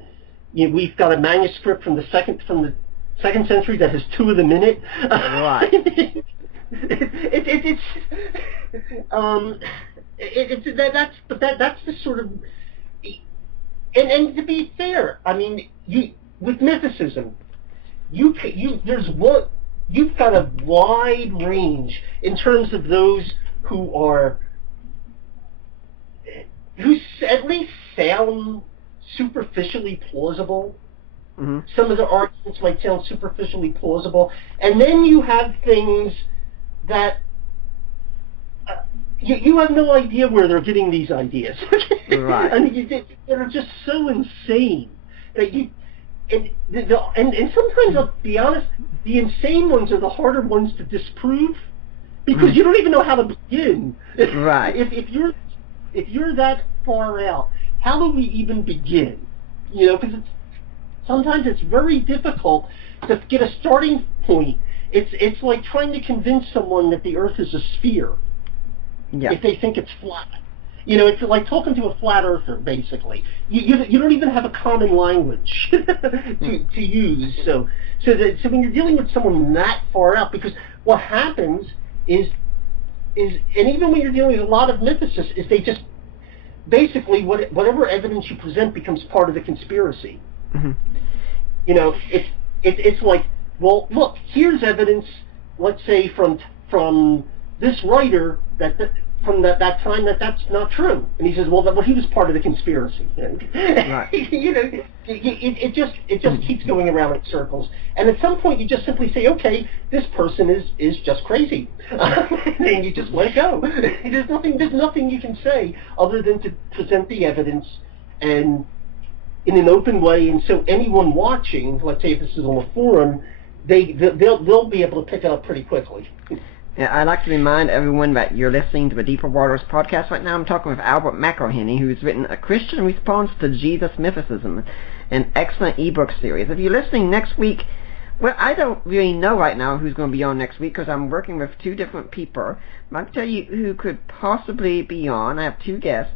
we've got a manuscript from the second century that has 2 of them in it. Right. That's the sort of, and to be fair, I mean, with mythicism, you've got a wide range in terms of those who at least sound superficially plausible. Mm-hmm. Some of the arguments might sound superficially plausible, and then you have things that you have no idea where they're getting these ideas. Right. I mean, they're just so insane that and sometimes, I'll be honest, the insane ones are the harder ones to disprove because you don't even know how to begin. Right. If you're that far out, how do we even begin? Because sometimes it's very difficult to get a starting point. It's like trying to convince someone that the Earth is a sphere. Yeah. If they think it's flat. It's like talking to a flat earther, basically. You don't even have a common language to use. So when you're dealing with someone that far out, because what happens is, and even when you're dealing with a lot of mythicists, is they just, basically, whatever evidence you present becomes part of the conspiracy. Mm-hmm. It's like, well, look, here's evidence, let's say, from this writer from that time that's not true, and he says, well, he was part of the conspiracy. Right. It just keeps going around in circles, and at some point you just simply say, okay, this person is just crazy, and you just let it go. There's nothing you can say other than to present the evidence and in an open way, and so anyone watching, let's say if this is on a forum, they'll be able to pick it up pretty quickly. Yeah, I'd like to remind everyone that you're listening to a Deeper Waters podcast right now. I'm talking with Albert McIhenny, who's written A Christian Response to Jesus Mythicism, an excellent ebook series. If you're listening next week, well, I don't really know right now who's going to be on next week because I'm working with 2 different people. But I can tell you who could possibly be on. I have 2 guests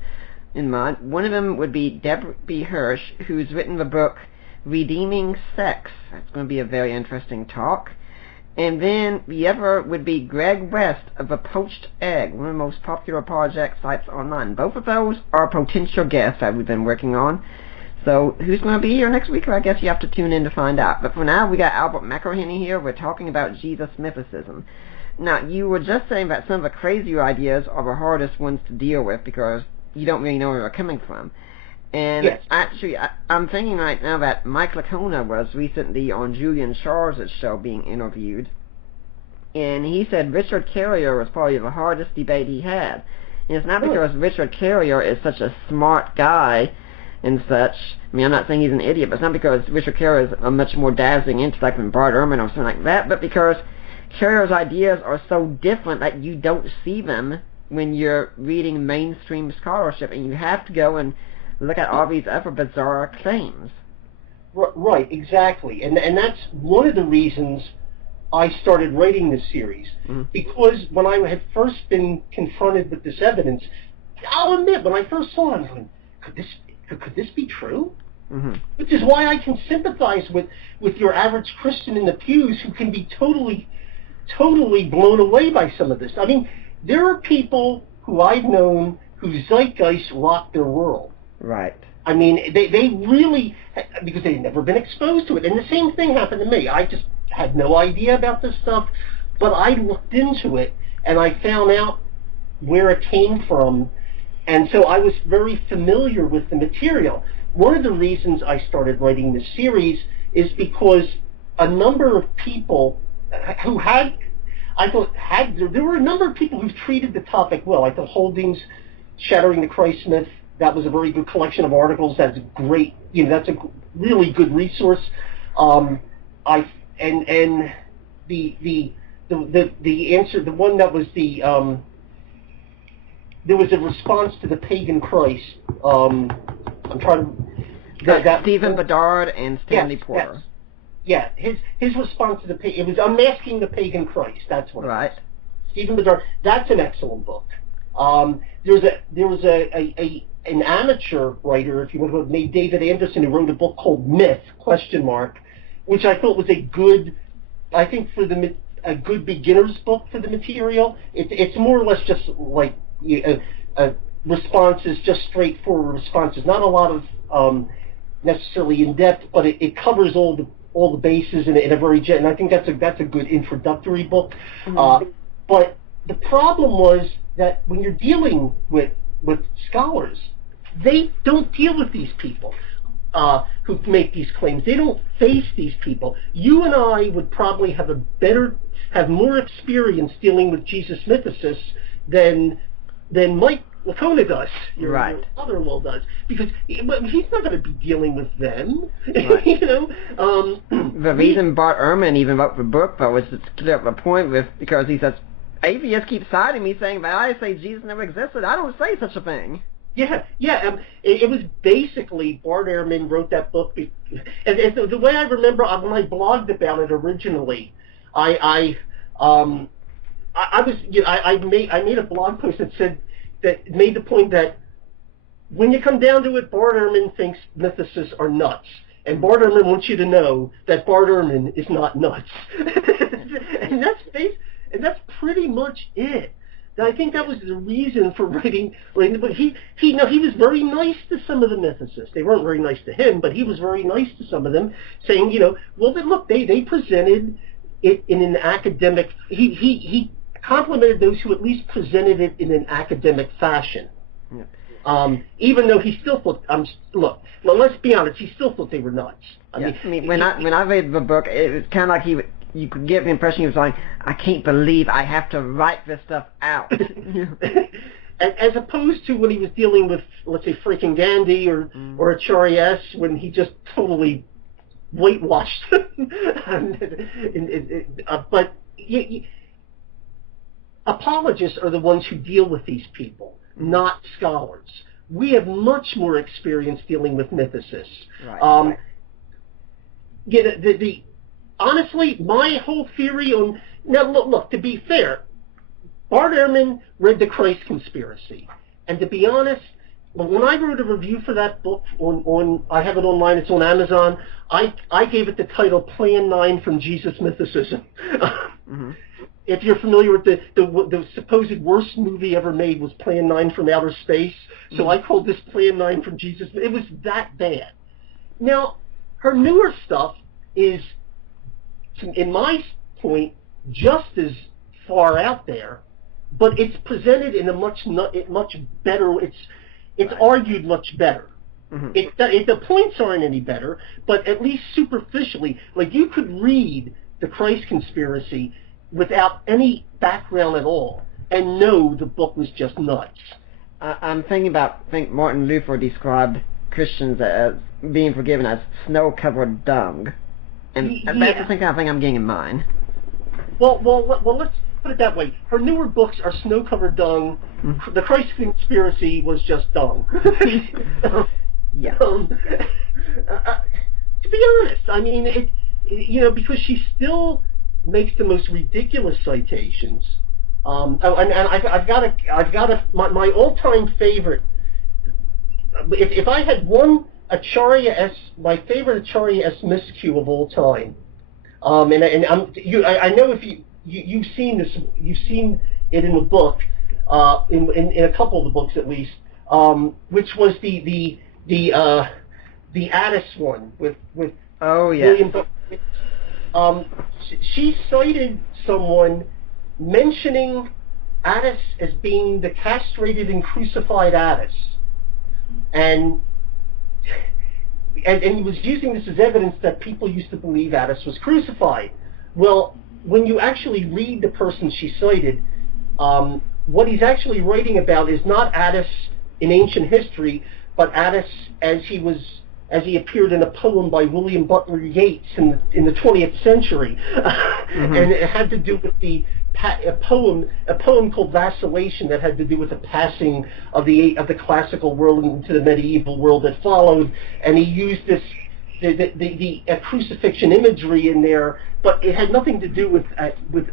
in mind. One of them would be Deborah B. Hirsch, who's written the book Redeeming Sex. That's going to be a very interesting talk. And then the other would be Greg West of The Poached Egg, one of the most popular project sites online. Both of those are potential guests that we've been working on. So who's going to be here next week? Well, I guess you have to tune in to find out. But for now, we got Albert McIhenny here. We're talking about Jesus mythicism. Now, you were just saying that some of the crazier ideas are the hardest ones to deal with because you don't really know where they're coming from. And yes. Actually, I'm thinking right now that Mike Lacona was recently on Julian Charles' show being interviewed, and he said Richard Carrier was probably the hardest debate he had. And it's not because Richard Carrier is such a smart guy and such. I mean, I'm not saying he's an idiot, but it's not because Richard Carrier is a much more dazzling intellect than Bart Ehrman or something like that, but because Carrier's ideas are so different that you don't see them when you're reading mainstream scholarship, and you have to go and look at all these other bizarre claims. Right, exactly. And that's one of the reasons I started writing this series. Mm-hmm. Because when I had first been confronted with this evidence, I'll admit, when I first saw it, I was like, could this be true? Mm-hmm. Which is why I can sympathize with your average Christian in the pews who can be totally blown away by some of this. I mean, there are people who I've known whose zeitgeist rocked their world. Right. I mean, they really, because they'd never been exposed to it. And the same thing happened to me. I just had no idea about this stuff, but I looked into it, and I found out where it came from, and so I was very familiar with the material. one of the reasons I started writing this series is because a number of people who had, there were a number of people who've treated the topic well. I thought Holding's Shattering the Christ Myth, that was a very good collection of articles. That's great. That's a really good resource. The answer, the one that was there was a response to the pagan Christ. I'm trying to. Stephen Bedard and Stanley Porter. Yes. Yeah, his response to the pagan, it was Unmasking the Pagan Christ. That's what. Right. It was. Stephen Bedard. That's an excellent book. There was an amateur writer, if you want to, named David Anderson, who wrote a book called Myth ? Which I thought was a good beginner's book for the material. It's more or less just like responses, just straightforward responses. Not a lot of necessarily in depth, but it covers all the bases in a very and I think that's a good introductory book. Mm-hmm. But the problem was that when you're dealing with scholars, they don't deal with these people who make these claims. They don't face these people. You and I would probably have more experience dealing with Jesus mythicists than Mike Lacona does, your father-in-law does, because he's not going to be dealing with them. Right. The reason Bart Ehrman even wrote the book, though, was to clear up the point because he says, atheists keep citing me saying that I say Jesus never existed. I don't say such a thing. Yeah. It was basically Bart Ehrman wrote that book, and the way I remember when I blogged about it originally, I made a blog post that made the point that when you come down to it, Bart Ehrman thinks mythicists are nuts, and Bart Ehrman wants you to know that Bart Ehrman is not nuts, and that's pretty much it. And I think that was the reason for writing. But he was very nice to some of the mythicists. They weren't very nice to him, but he was very nice to some of them, saying, well, then look, they presented it in an academic. He complimented those who at least presented it in an academic fashion. Yeah. Even though he still thought, look, let's be honest, he still thought they were nuts. I mean, when I read the book, it was kind of like you could get the impression he was like, I can't believe I have to write this stuff out. As opposed to when he was dealing with, let's say, freaking Gandhi or Acharya S, when he just totally whitewashed. But apologists are the ones who deal with these people, not scholars. We have much more experience dealing with mythicists. Right. Honestly, my whole theory on... Now, look, to be fair, Bart Ehrman read The Christ Conspiracy. And to be honest, when I wrote a review for that book, I have it online, it's on Amazon, I gave it the title Plan 9 from Jesus Mythicism. Mm-hmm. If you're familiar with the supposed worst movie ever made was Plan 9 from Outer Space, so I called this Plan 9 from Jesus. It was that bad. Now, her newer stuff is, in my point, just as far out there, but it's presented in a much better. It's argued much better. Mm-hmm. The points aren't any better, but at least superficially, like you could read The Christ Conspiracy without any background at all and know the book was just nuts. I'm thinking I think Martin Luther described Christians as being forgiven as snow-covered dung. And that's the kind of thing I'm getting in mind. Well, let's put it that way. Her newer books are snow-covered dung. Mm-hmm. The Christ Conspiracy was just dung. Yeah. To be honest, I mean, because she still makes the most ridiculous citations. And I've got my all-time favorite. If I had one Acharya S, my favorite Acharya S miscue of all time, I know if you've seen this, you've seen it in the book, in a couple of the books at least, which was the Addis one with William. She cited someone mentioning Addis as being the castrated and crucified Addis, and and he was using this as evidence that people used to believe Attis was crucified. Well, when you actually read the person she cited, what he's actually writing about is not Attis in ancient history, but Attis as he appeared in a poem by William Butler Yeats in the 20th century, and it had to do with a poem called Vacillation that had to do with the passing of the classical world into the medieval world that followed, and he used this the crucifixion imagery in there, but it had nothing to do with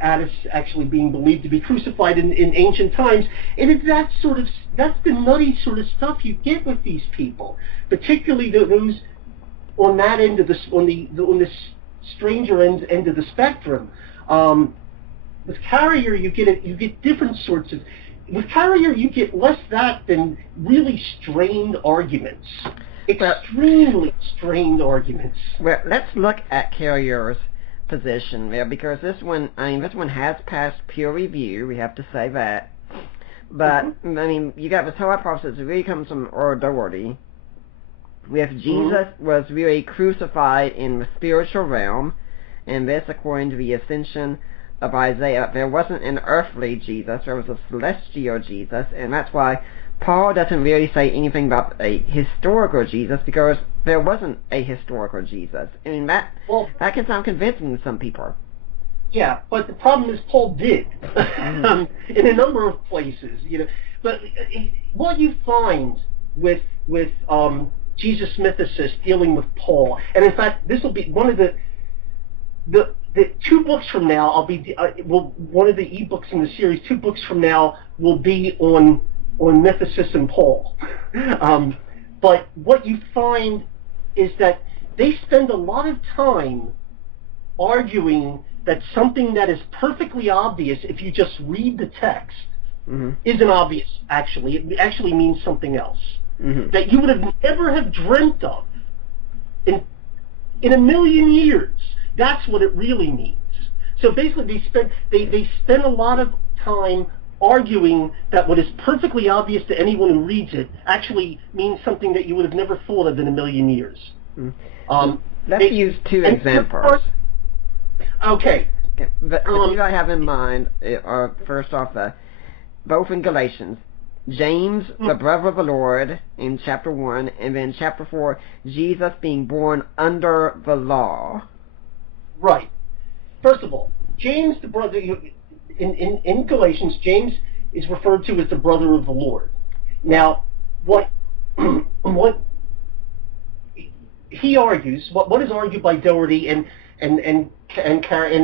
Attis actually being believed to be crucified in ancient times. And it's that's the nutty sort of stuff you get with these people, particularly those on that end of on this stranger end of the spectrum. With Carrier, you get different sorts of. With Carrier, you get less that than really strained arguments. Extremely strained arguments. Well, let's look at Carrier's position there, because this one has passed peer review. We have to say that. But I mean, you got this whole hypothesis that really comes from Doherty. If Jesus was really crucified in the spiritual realm, and this, according to the ascension of Isaiah, there wasn't an earthly Jesus, there was a celestial Jesus, and that's why Paul doesn't really say anything about a historical Jesus, because there wasn't a historical Jesus. I mean, that can sound convincing to some people. Yeah, but the problem is Paul did in a number of places, But what you find with Jesus mythicists dealing with Paul, and in fact, this will be one of the 2 books from now. One of the ebooks in the series. 2 books from now will be on mythicists and Paul. But what you find is that they spend a lot of time arguing that something that is perfectly obvious if you just read the text isn't obvious. Actually, it actually means something else that you would have never have dreamt of in a million years. That's what it really means. So basically, they spend a lot of time arguing that what is perfectly obvious to anyone who reads it actually means something that you would have never thought of in a million years. Let's use 2 examples. Okay. The 2 I have in mind are, first off, both in Galatians. James, the brother of the Lord, in chapter 1, and then chapter 4, Jesus being born under the law. Right. First of all, James, the brother, in Galatians, James is referred to as the brother of the Lord. Now, what he argues, what is argued by Doherty and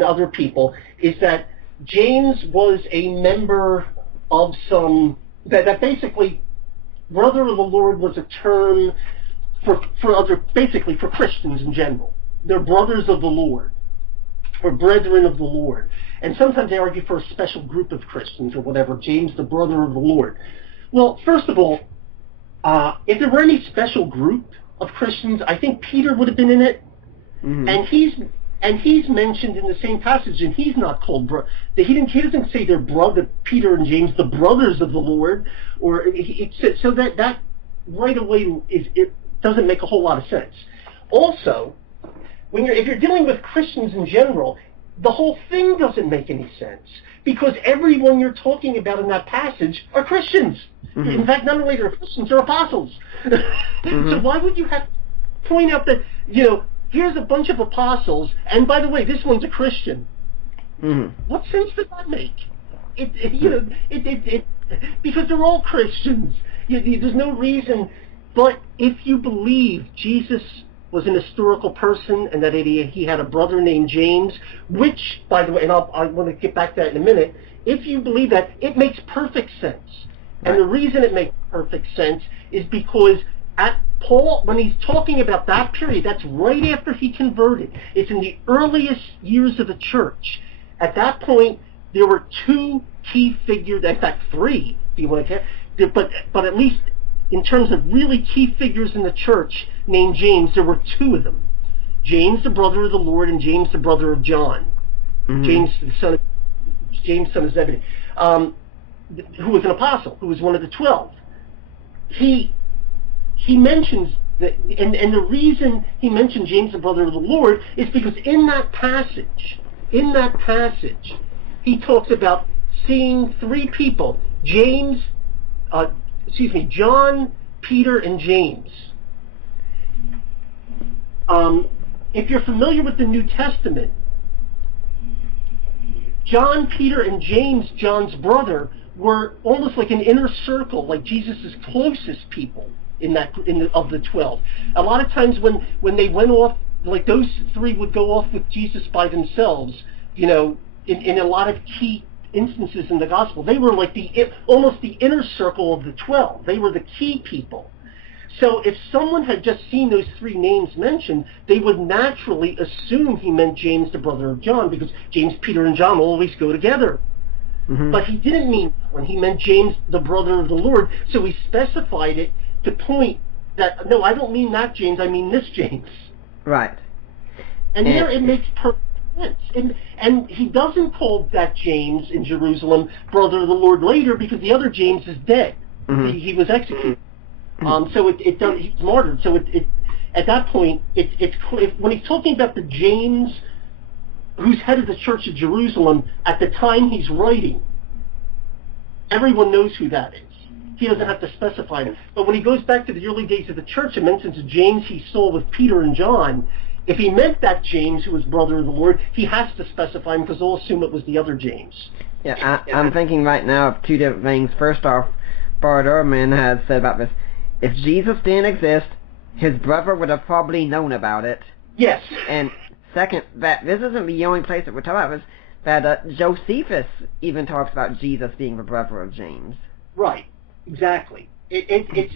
other people, is that James was a member of some that basically brother of the Lord was a term for Christians in general. They're brothers of the Lord, or brethren of the Lord. And sometimes they argue for a special group of Christians or whatever, James the brother of the Lord. Well, first of all, if there were any special group of Christians, I think Peter would have been in it. And he's mentioned in the same passage, and he's not called he doesn't say they're brother Peter and James, the brothers of the Lord, or so that right away it doesn't make a whole lot of sense. Also, if you're dealing with Christians in general, the whole thing doesn't make any sense, because everyone you're talking about in that passage are Christians. In fact, not only are Christians, they're apostles. So why would you have to point out that, here's a bunch of apostles, and by the way, this one's a Christian? What sense does that make? Because they're all Christians. There's no reason. But if you believe Jesus was an historical person and that he had a brother named James, which, by the way, and I want to get back to that in a minute, if you believe that, it makes perfect sense. And the reason it makes perfect sense is because at Paul, when he's talking about that period, that's right after he converted. It's in the earliest years of the church. At that point, there were 2 key figures, in fact 3, if you want to, but at least in terms of really key figures in the church named James, there were 2 of them. James, the brother of the Lord, and James, the brother of John. James, son of Zebedee, who was an apostle, who was one of the 12. He mentions And the reason he mentioned James, the brother of the Lord, is because in that passage, he talks about seeing three people: John, Peter, and James. If you're familiar with the New Testament, John, Peter, and James, John's brother, were almost like an inner circle, like Jesus' closest people of the 12. A lot of times when they went off, like those three would go off with Jesus by themselves, in a lot of key instances in the gospel. They were like almost the inner circle of the 12. They were the key people. So if someone had just seen those three names mentioned, they would naturally assume he meant James, the brother of John, because James, Peter, and John always go together. Mm-hmm. But he didn't mean that when he meant James, the brother of the Lord, so he specified it to point that, no, I don't mean that James, I mean this James. Right. And here it makes perfect sense. And he doesn't call that James in Jerusalem brother of the Lord later, because the other James is dead. Mm-hmm. He was executed. So he's martyred. So at that point, when he's talking about the James who's head of the Church of Jerusalem, at the time he's writing, everyone knows who that is. He doesn't have to specify it. But when he goes back to the early days of the church and mentions James he saw with Peter and John, if he meant that James who was brother of the Lord, he has to specify him, because they'll assume it was the other James. Yeah, I'm thinking right now of two different things. First off, Bart Ehrman has said about this: if Jesus didn't exist, his brother would have probably known about it. Yes. And second, that this isn't the only place that we're talking about. That Josephus even talks about Jesus being the brother of James. Right. Exactly. It's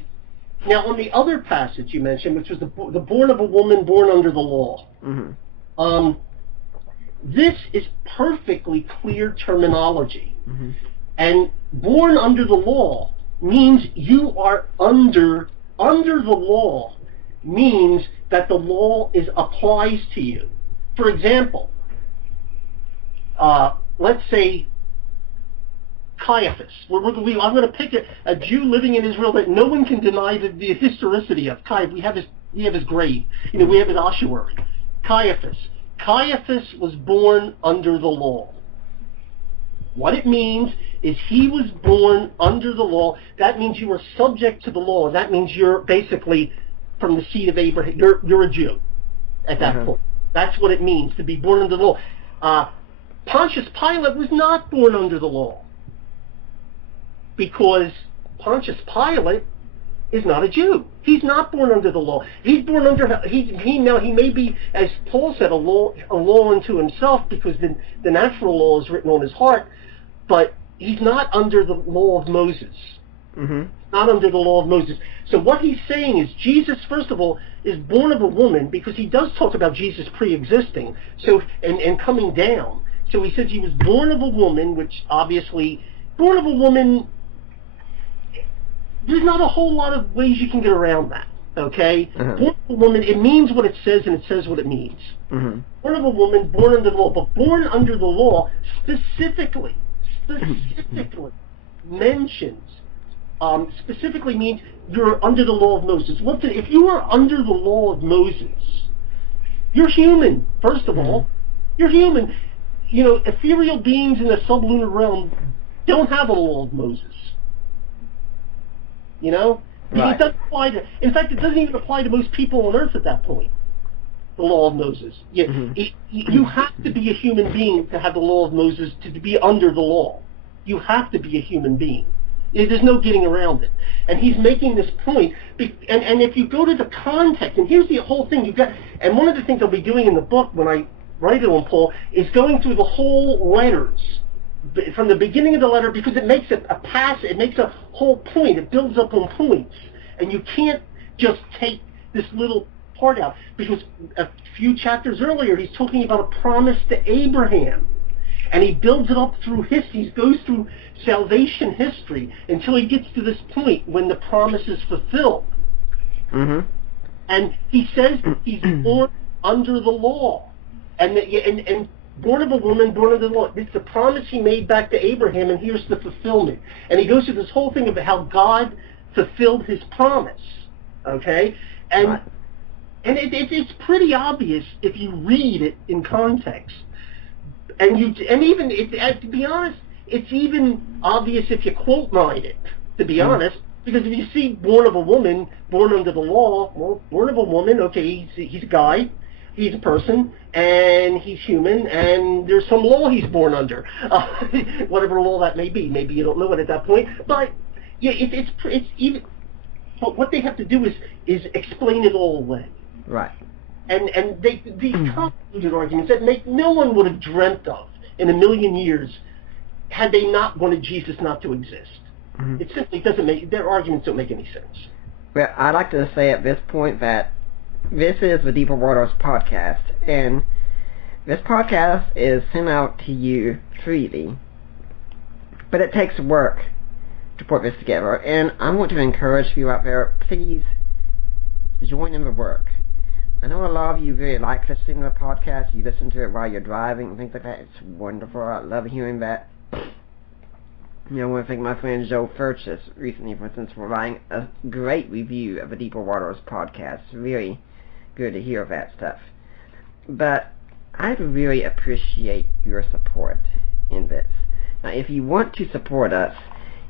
now on the other passage you mentioned, which was the born of a woman born under the law. Mm-hmm. This is perfectly clear terminology, mm-hmm. And born under the law means you are under the law, means that the law applies to you. For example, let's say Caiaphas. I'm going to pick a Jew living in Israel that no one can deny the historicity of. Caiaphas. We have his grave. We have his ossuary. Caiaphas. Caiaphas was born under the law. What it means is he was born under the law. That means you are subject to the law. That means you're basically from the seed of Abraham. You're a Jew at that point. That's what it means to be born under the law. Pontius Pilate was not born under the law, because Pontius Pilate is not a Jew. He's not born under the law. He's born under he may be, as Paul said, a law unto himself, because the natural law is written on his heart, but he's not under the law of Moses. Mm-hmm. Not under the law of Moses. So what he's saying is Jesus, first of all, is born of a woman, because he does talk about Jesus pre-existing, so and coming down. So he says he was born of a woman, which obviously, born of a woman, there's not a whole lot of ways you can get around that, okay? Uh-huh. Born of a woman, it means what it says, and it says what it means. Mm-hmm. Born of a woman, born under the law. But born under the law specifically mentions, specifically means you're under the law of Moses. If you are under the law of Moses, you're human, first of all. You're human. Ethereal beings in the sublunar realm don't have a law of Moses. Right. It doesn't apply to. In fact, it doesn't even apply to most people on Earth at that point. The law of Moses. You have to be a human being to have the law of Moses, to be under the law. You have to be a human being. There's no getting around it. And he's making this point. And if you go to the context, and here's the whole thing and one of the things I'll be doing in the book when I write it on Paul is going through the whole letters from the beginning of the letter, because it makes it makes a whole point. It builds up on points, and you can't just take this little part out, because a few chapters earlier he's talking about a promise to Abraham, and he builds it up through he goes through salvation history until he gets to this point when the promise is fulfilled. Mm-hmm. And he says he's born under the law. And born of a woman, born under the law. It's the promise he made back to Abraham, and here's the fulfillment. And he goes through this whole thing about how God fulfilled his promise. Okay? And right. it's pretty obvious if you read it in context. To be honest, it's even obvious if you quote mine it, to be honest, because if you see born of a woman, born under the law, well, born of a woman, okay, he's a guy, he's a person, and he's human, and there's some law he's born under, whatever law that may be. Maybe you don't know it at that point, but yeah, it's even. But what they have to do is explain it all away. Right. And these convoluted arguments that no one would have dreamt of in a million years had they not wanted Jesus not to exist. Mm-hmm. It simply doesn't make, their arguments don't make any sense. Well, I'd like to say at this point that this is the Deeper Waters podcast, and this podcast is sent out to you freely, but it takes work to put this together, and I want to encourage you out there, please join in the work. I know a lot of you really like listening to the podcast. You listen to it while you're driving and things like that. It's wonderful. I love hearing that. I want to thank my friend Joe Furchess recently, for instance, for writing a great review of the Deeper Waters podcast. Really good to hear that stuff. But I'd really appreciate your support in this. Now, if you want to support us,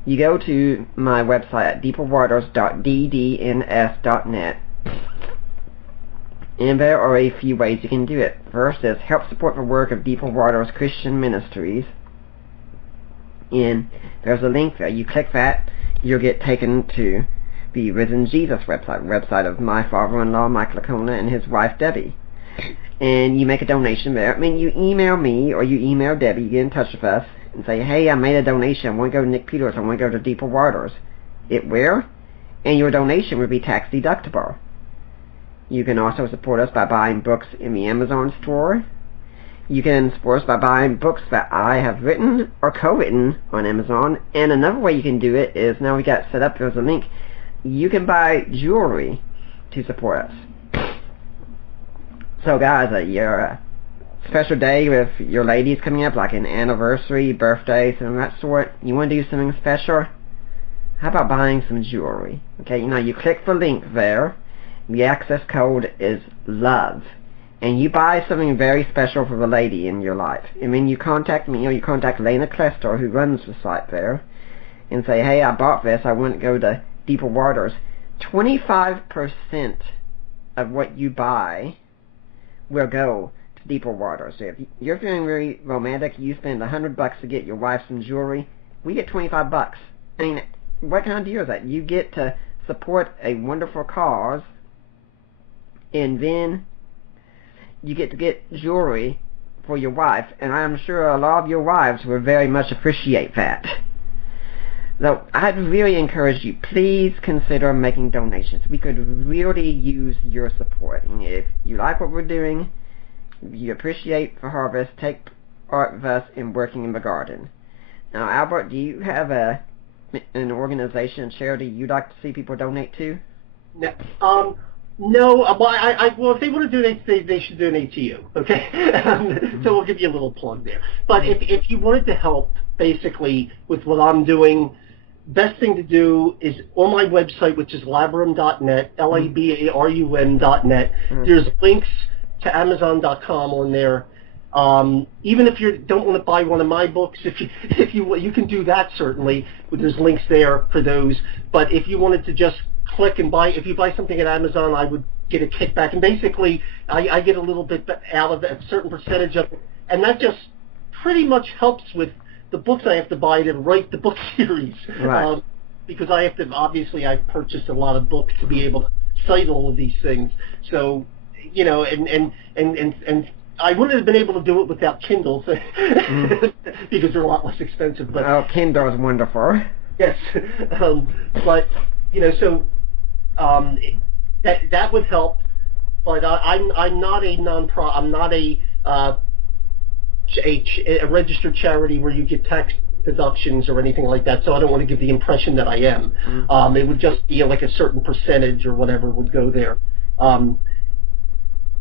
you go to my website at deeperwaters.ddns.net. And there are a few ways you can do it. First is help support the work of Deeper Waters Christian Ministries. And there's a link there. You click that, you'll get taken to the Risen Jesus website of my father-in-law, Mike Lacona, and his wife, Debbie. And you make a donation there. I mean, you email me or you email Debbie, you get in touch with us, and say, hey, I made a donation. I want to go to Nick Peters. I want to go to Deeper Waters. It will, and your donation will be tax deductible. You can also support us by buying books in the Amazon store. You can support us by buying books that I have written or co-written on Amazon. And another way you can do it is, now we got set up, there's a link. You can buy jewelry to support us. So guys, your special day with your ladies coming up, like an anniversary, birthday, something of that sort, you want to do something special? How about buying some jewelry? Okay, you click the link there. The access code is LOVE. And you buy something very special for the lady in your life. And then you contact me, or you contact Lena Klestor, who runs the site there, and say, hey, I bought this, I want to go to Deeper Waters. 25% of what you buy will go to Deeper Waters. So if you're feeling very romantic, you spend $100 to get your wife some jewelry, we get $25. I mean, what kind of deal is that? You get to support a wonderful cause, and then you get to get jewelry for your wife, and I'm sure a lot of your wives will very much appreciate that. So I'd really encourage you, please consider making donations. We could really use your support. And if you like what we're doing, if you appreciate the harvest, take part with us in working in the garden. Now, Albert, do you have an organization, charity you'd like to see people donate to? No, well, if they want to donate, they should donate to you, okay? So we'll give you a little plug there. But if you wanted to help, basically, with what I'm doing, best thing to do is on my website, which is labrum.net, LABARUM.net. There's links to Amazon.com on there. Even if you don't want to buy one of my books, if you can do that, certainly. There's links there for those. But if you wanted to just click and buy, if you buy something at Amazon, I would get a kickback, and basically I get a little bit out of it, a certain percentage of it, and that just pretty much helps with the books I have to buy to write the book series. Right. Because I have to, obviously I've purchased a lot of books to be able to cite all of these things. So, and I wouldn't have been able to do it without Kindle, because they're a lot less expensive. But Kindle is wonderful. Yes, but so that would help. But I'm not a non-profit. I'm not a registered charity where you get tax deductions or anything like that. So I don't want to give the impression that I am. It would just be like a certain percentage or whatever would go there. When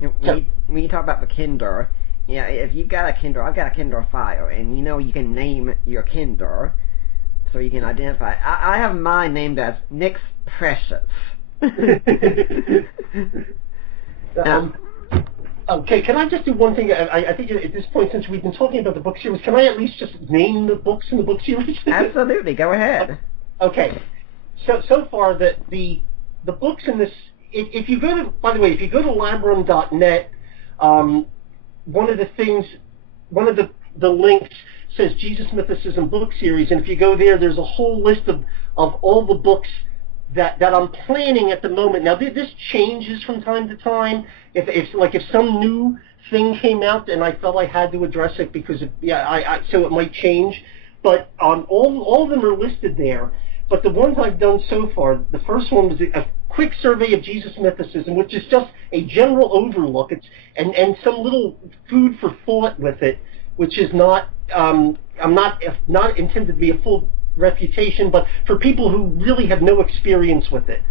you talk about the Kindle, if you've got a Kindle, I've got a Kindle Fire, and you can name your Kindle so you can identify. I have mine named as Nick's Precious. Okay, can I just do one thing? I think at this point, since we've been talking about the book series, can I at least just name the books in the book series? Absolutely, go ahead. Okay, so far the books in this, if you go to, by the way, if you go to labrum.net, one of the links says Jesus Mythicism book series, and if you go there, there's a whole list of all the books that I'm planning at the moment. Now this changes from time to time. If some new thing came out and I felt I had to address it because so it might change. But all of them are listed there. But the ones I've done so far, the first one was a quick survey of Jesus Mythicism, which is just a general overlook. And some little food for thought with it, which is not not intended to be a full refutation, but for people who really have no experience with it.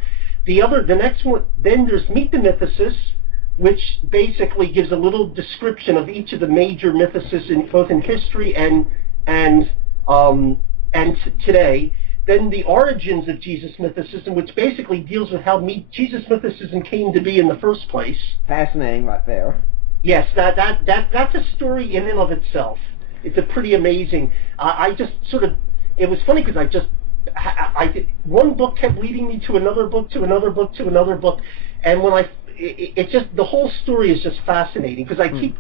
The next one, then there's Meet the Mythicists, which basically gives a little description of each of the major mythicists both in history and today. Then the origins of Jesus Mythicism, which basically deals with how Jesus Mythicism came to be in the first place. Fascinating, right there. Yes, that's a story in and of itself. It's a pretty amazing. I just sort of. It was funny because one book kept leading me to another book, to another book, to another book, and when it's just the whole story is just fascinating because I keep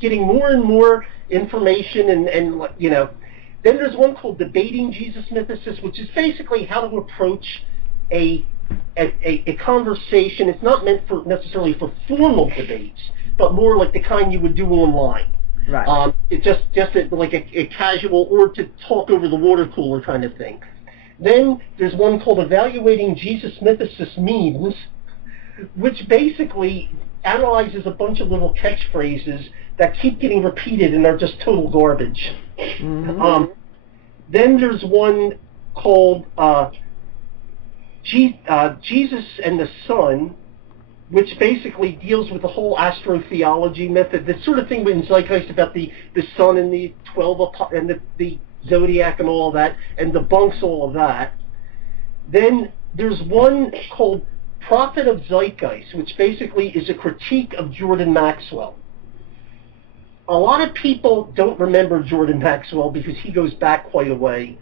getting more and more information and you know. Then there's one called Debating Jesus Mythicists, which is basically how to approach a conversation. It's not meant necessarily for formal debates, but more like the kind you would do online. Right. It's just like a casual or to talk over the water cooler kind of thing. Then there's one called Evaluating Jesus Mythicist Memes, which basically analyzes a bunch of little catchphrases that keep getting repeated and are just total garbage. Mm-hmm. Then there's one called Jesus and the Sun, which basically deals with the whole astrotheology method, the sort of thing in Zeitgeist about the sun and the 12 and the zodiac and all of that, and debunks all of that. Then there's one called Prophet of Zeitgeist, which basically is a critique of Jordan Maxwell. A lot of people don't remember Jordan Maxwell because he goes back quite a way.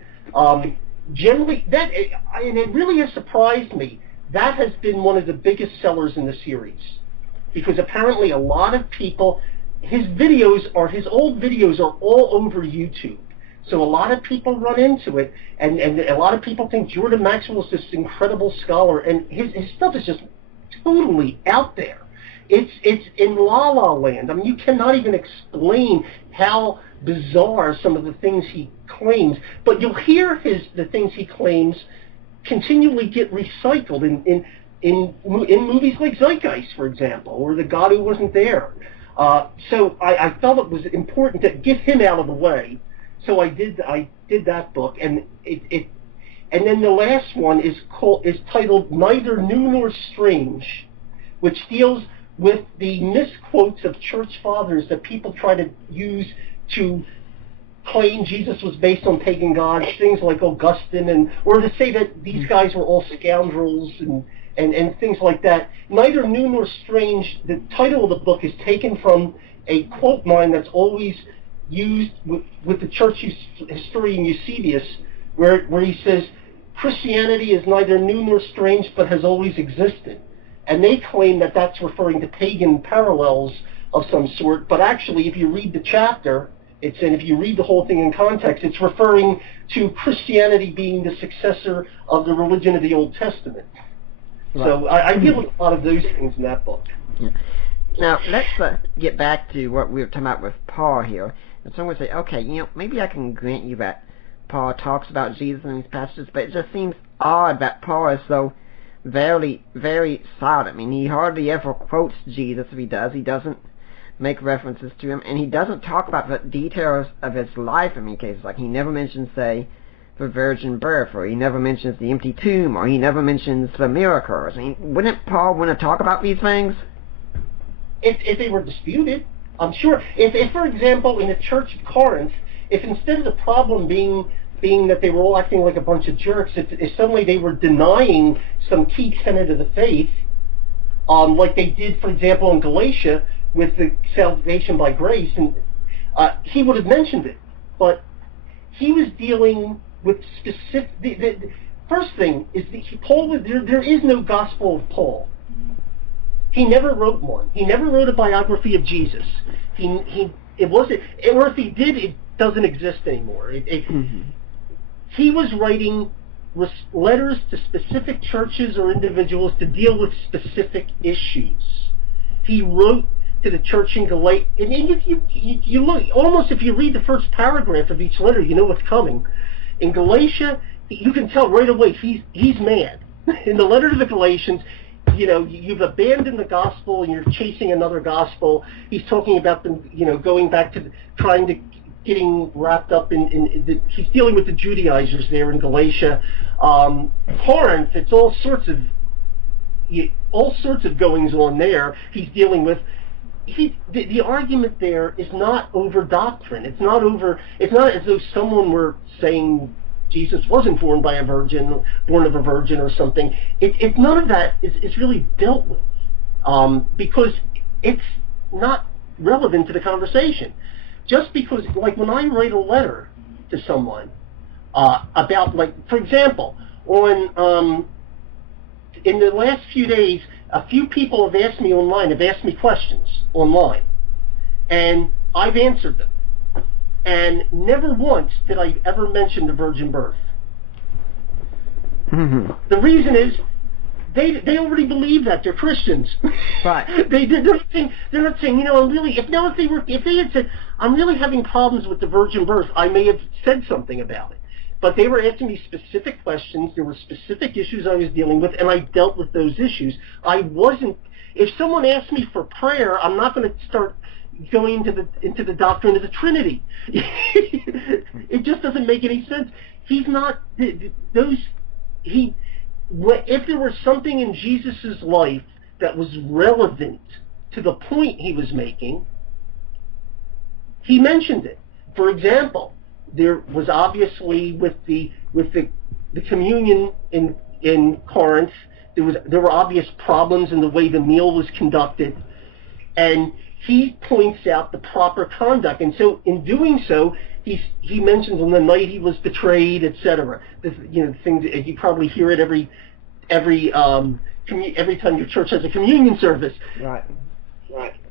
Generally, and it really has surprised me. That has been one of the biggest sellers in the series because apparently a lot of people, his old videos are all over YouTube. So a lot of people run into it, and a lot of people think Jordan Maxwell is this incredible scholar, and his stuff is just totally out there. It's in la la land. I mean, you cannot even explain how bizarre some of the things he claims, but you'll hear the things he claims continually get recycled in movies like Zeitgeist, for example, or The God Who Wasn't There. So I felt it was important to get him out of the way. So I did that book, and and then the last one is titled Neither New Nor Strange, which deals with the misquotes of church fathers that people try to use to claim Jesus was based on pagan gods, things like Augustine, or to say that these guys were all scoundrels and things like that. Neither New Nor Strange, the title of the book is taken from a quote line that's always used with the church historian Eusebius, where he says, Christianity is neither new nor strange, but has always existed. And they claim that that's referring to pagan parallels of some sort, but actually, if you read the chapter, and if you read the whole thing in context, it's referring to Christianity being the successor of the religion of the Old Testament. Right. So I deal with a lot of those things in that book. Yeah. Now, let's get back to what we were talking about with Paul here. And someone would say, okay, maybe I can grant you that Paul talks about Jesus in these passages, but it just seems odd that Paul is so very, very silent. I mean, he hardly ever quotes Jesus. If he does, he doesn't make references to him, and he doesn't talk about the details of his life in many cases. Like, he never mentions, say, the virgin birth, or he never mentions the empty tomb, or he never mentions the miracles. I mean, wouldn't Paul want to talk about these things? If they were disputed, I'm sure. If, for example, in the church of Corinth, if instead of the problem being being that they were all acting like a bunch of jerks, if suddenly they were denying some key tenet of the faith, like they did, for example, in Galatia with the salvation by grace, and he would have mentioned it, but he was dealing with specific. The first thing is that Paul. There is no Gospel of Paul. He never wrote one. He never wrote a biography of Jesus. It wasn't, or if he did, it doesn't exist anymore. He was writing letters to specific churches or individuals to deal with specific issues. He wrote to the church in Galatia, and if you look, almost if you read the first paragraph of each letter, you know what's coming. In Galatia, you can tell right away he's mad. In the letter to the Galatians, you've abandoned the gospel and you're chasing another gospel. He's talking about them, going back to getting wrapped up he's dealing with the Judaizers there in Galatia. Corinth, it's all sorts of goings on there. He's dealing with. The argument there is not over doctrine. It's not as though someone were saying Jesus wasn't born of a virgin or something. It's none of that is really dealt with, because it's not relevant to the conversation. Just because, like when I write a letter to someone about, like, for example, in the last few days, a few people have asked me questions online, and I've answered them. And never once did I ever mention the virgin birth. Mm-hmm. The reason is they already believe that. They're Christians. Right. They're not saying, if they had said, I'm really having problems with the virgin birth, I may have said something about it. But they were asking me specific questions. There were specific issues I was dealing with, and I dealt with those issues. If someone asked me for prayer, I'm not going to start going into the doctrine of the Trinity. It just doesn't make any sense. He's not if there was something in Jesus' life that was relevant to the point he was making, he mentioned it. For example, there was obviously with the communion in Corinth, there were obvious problems in the way the meal was conducted, and he points out the proper conduct. And so in doing so, he mentions on the night he was betrayed, etc. Things that you probably hear it every time your church has a communion service. Right.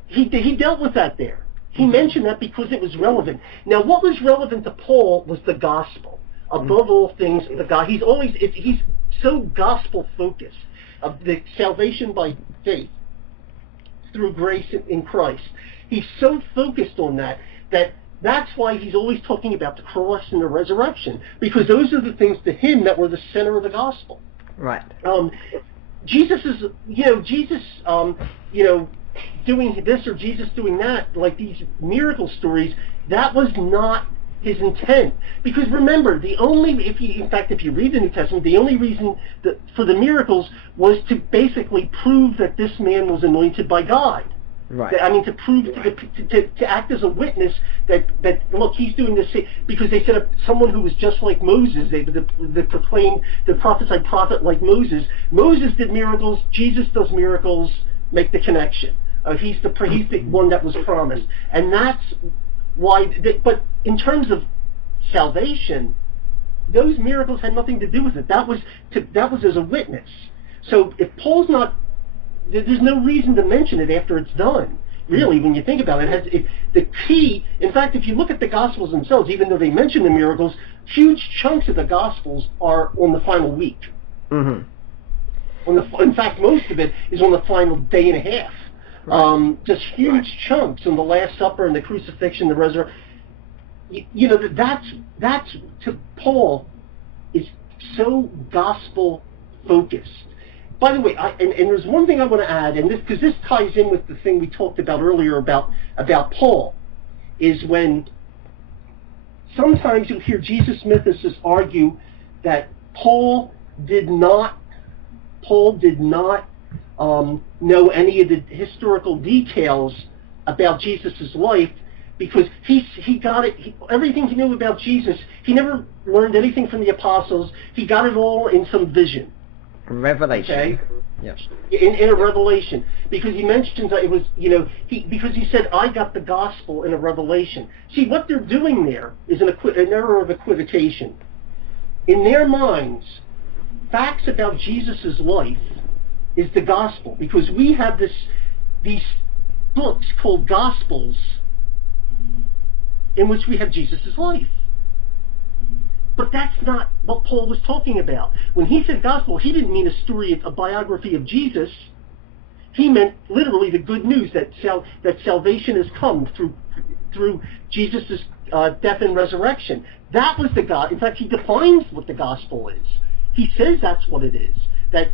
He dealt with that there. He mentioned that because it was relevant. Now, what was relevant to Paul was the gospel. Above all things, he's so gospel focused of the salvation by faith through grace in Christ. He's so focused on that's why he's always talking about the cross and the resurrection, because those are the things to him that were the center of the gospel. Right. Jesus doing this or Jesus doing that, like these miracle stories, that was not his intent. Because remember, if you read the New Testament, the only reason for the miracles was to basically prove that this man was anointed by God. Right. To prove, to act as a witness that look, he's doing this, because they set up someone who was just like Moses. They proclaimed the prophesied prophet like Moses. Moses did miracles. Jesus does miracles. Make the connection. He's the one that was promised, and that's why. But in terms of salvation, those miracles had nothing to do with it. That was as a witness. So if Paul's not, there's no reason to mention it after it's done. Really, when you think about it, the key. In fact, if you look at the Gospels themselves, even though they mention the miracles, huge chunks of the Gospels are on the final week. Mm-hmm. In fact, most of it is on the final day and a half. Right. Just huge chunks on the Last Supper and the crucifixion, the resurrection. That's to Paul is so gospel focused. By the way, and there's one thing I want to add, and because this ties in with the thing we talked about earlier about Paul, is when sometimes you'll hear Jesus mythicists argue that Paul did not know any of the historical details about Jesus' life because he got it. Everything he knew about Jesus, he never learned anything from the apostles. He got it all in some vision. Revelation. Okay. Yes. In a revelation, because he mentions that it was, because he said, I got the gospel in a revelation. See, what they're doing there is an error of equivocation. In their minds, facts about Jesus' life is the gospel, because we have these books called gospels in which we have Jesus' life. But that's not what Paul was talking about. When he said gospel, he didn't mean a biography of Jesus. He meant literally the good news that salvation has come through Jesus' death and resurrection. That was the God. In fact, he defines what the gospel is. He says that's what it is. That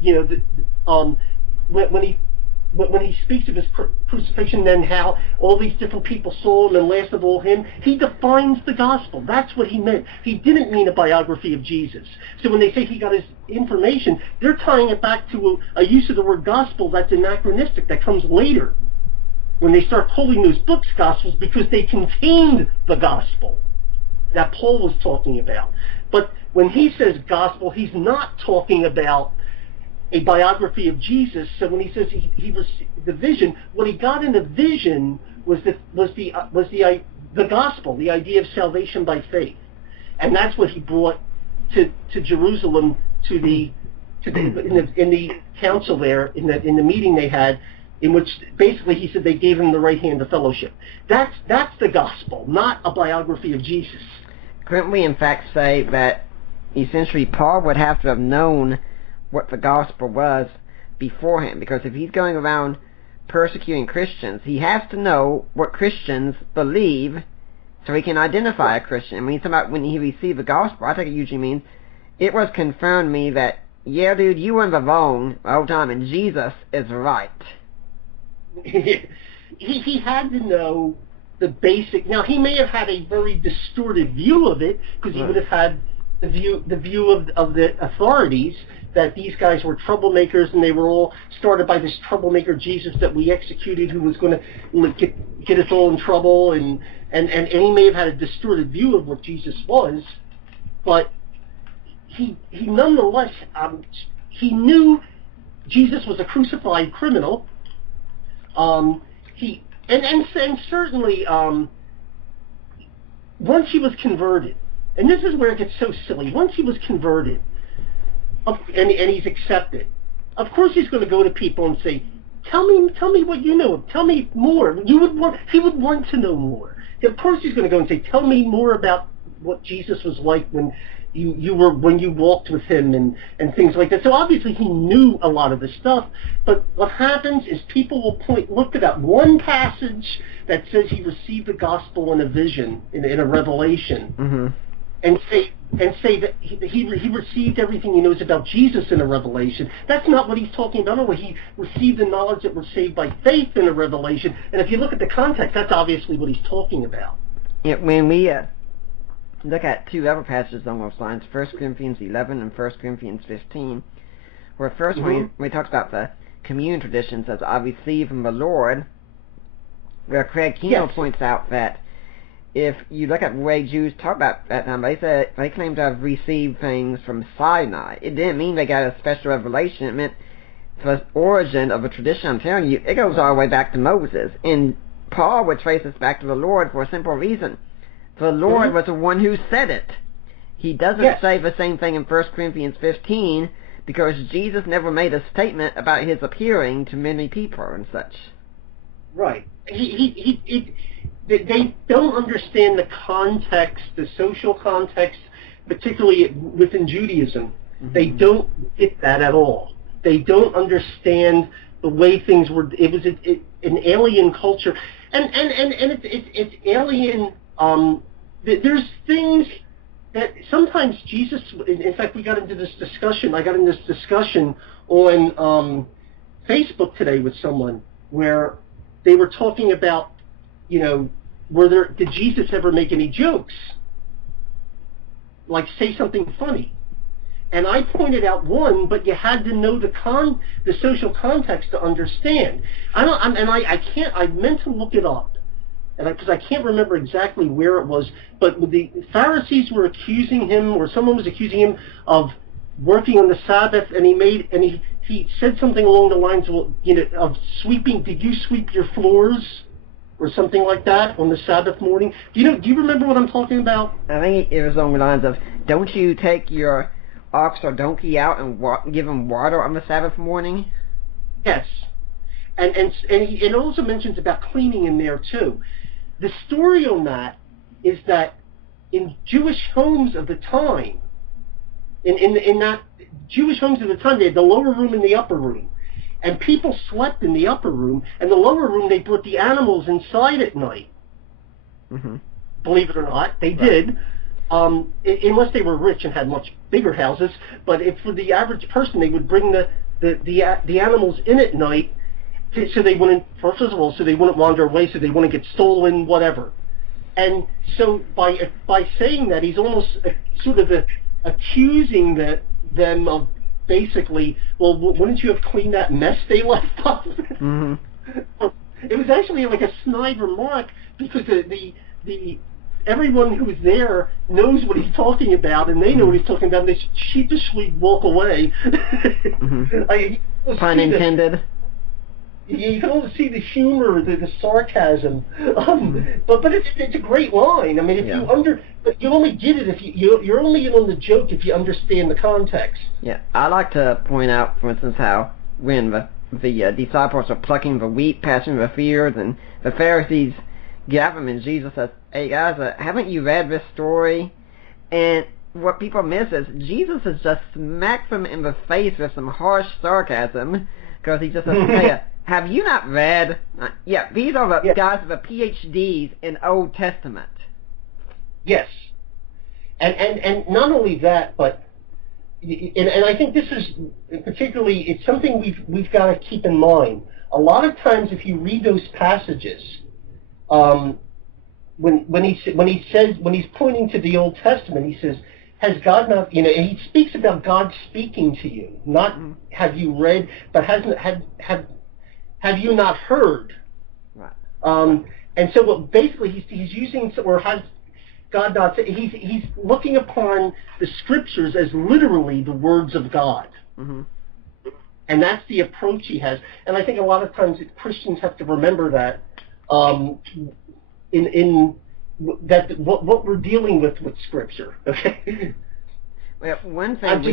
when he speaks of his crucifixion, then how all these different people saw him, and last of all him, he defines the gospel. That's what he meant. He didn't mean a biography of Jesus. So when they say he got his information, they're tying it back to a use of the word gospel that's anachronistic, that comes later, when they start calling those books gospels, because they contained the gospel that Paul was talking about. But when he says gospel, he's not talking about a biography of Jesus. So when he says he received the vision, what he got in the vision was the gospel, the idea of salvation by faith, and that's what he brought to Jerusalem in the council there, in the meeting they had, in which basically he said they gave him the right hand of fellowship. That's the gospel, not a biography of Jesus. Couldn't we in fact say that essentially Paul would have to have known what the gospel was beforehand? Because if he's going around persecuting Christians, he has to know what Christians believe so he can identify a Christian. When he received the gospel, I think it usually means it was confirmed to me that, yeah, dude, you were in the wrong the whole time and Jesus is right. He had to know the basic. Now, he may have had a very distorted view of it, because he would have had the view of the authorities, that these guys were troublemakers, and they were all started by this troublemaker Jesus that we executed, who was going to get us all in trouble, and he may have had a distorted view of what Jesus was, but he nonetheless, he knew Jesus was a crucified criminal. And certainly, once he was converted, and this is where it gets so silly. Once he was converted, and he's accepted, of course he's going to go to people and say, "Tell me what you know. Tell me more." He would want to know more. Of course he's going to go and say, "Tell me more about what Jesus was like when you walked with him," and things like that. So obviously he knew a lot of the stuff. But what happens is people will look at that one passage that says he received the gospel in a vision, in a revelation. Mm-hmm. And say that he received everything he knows about Jesus in a revelation. That's not what he's talking about. No, he received the knowledge that we're saved by faith in a revelation. And if you look at the context, that's obviously what he's talking about. Yeah, when we look at two other passages along those lines, 1 Corinthians 11 and 1 Corinthians 15, where first when we talked about the communion tradition, says, "I received from the Lord," where Craig Keno points out that if you look at the way Jews talk about that time, they claim to have received things from Sinai. It didn't mean they got a special revelation. It meant the origin of a tradition. I'm telling you, it goes all the way back to Moses. And Paul would trace this back to the Lord for a simple reason. The Lord was the one who said it. He doesn't say the same thing in 1 Corinthians 15, because Jesus never made a statement about his appearing to many people and such. Right. They don't understand the context, the social context, particularly within Judaism. Mm-hmm. They don't get that at all. They don't understand the way things were. It was an alien culture, and it's alien. There's things that sometimes Jesus. In fact, I got into this discussion on Facebook today with someone where they were talking about, did Jesus ever make any jokes? Like say something funny. And I pointed out one, but you had to know the social context to understand. I meant to look it up. and because I can't remember exactly where it was, but the Pharisees were accusing him, or someone was accusing him of working on the Sabbath, and he said something along the lines of, of sweeping. Did you sweep your floors, or something like that, on the Sabbath morning? Do you remember what I'm talking about? I think it was along the lines of, don't you take your ox or donkey out and give them water on the Sabbath morning? Yes. And it also mentions about cleaning in there too. The story on that is that in Jewish homes of the time, in that Jewish homes of the time, they had the lower room and the upper room, and people slept in the upper room, and the lower room they brought the animals inside at night. Mm-hmm. Believe it or not, they did. Unless they were rich and had much bigger houses, but if for the average person, they would bring the animals in at night. So they wouldn't, first of all, so they wouldn't wander away, so they wouldn't get stolen, whatever. And so by saying that, he's almost sort of accusing them of basically, well, wouldn't you have cleaned that mess they left up? Mm-hmm. It was actually like a snide remark, because the everyone who was there knows what he's talking about, and they know what he's talking about, and they sheepishly walk away. Mm-hmm. Pun intended. You can almost see the humor, the sarcasm, but it's a great line. I mean, but you only get it if you're only in on the joke if you understand the context. Yeah, I like to point out, for instance, how when the disciples are plucking the wheat, passing the fields, and the Pharisees gather them, and Jesus says, "Hey guys, haven't you read this story?" And what people miss is Jesus has just smacked them in the face with some harsh sarcasm, because he just says, "Hey, have you not read?" These are the guys with the PhDs in Old Testament. Yes, and not only that, but and I think this is particularly, it's something we've got to keep in mind. A lot of times, if you read those passages, when he's pointing to the Old Testament, he says, "Has God not?" And he speaks about God speaking to you, not have you read, but have you not heard? Right. And so what basically he's using, or has God not? He's looking upon the scriptures as literally the words of God. Mm-hmm. And that's the approach he has. And I think a lot of times Christians have to remember that in that what we're dealing with Scripture. Okay. Well, one thing I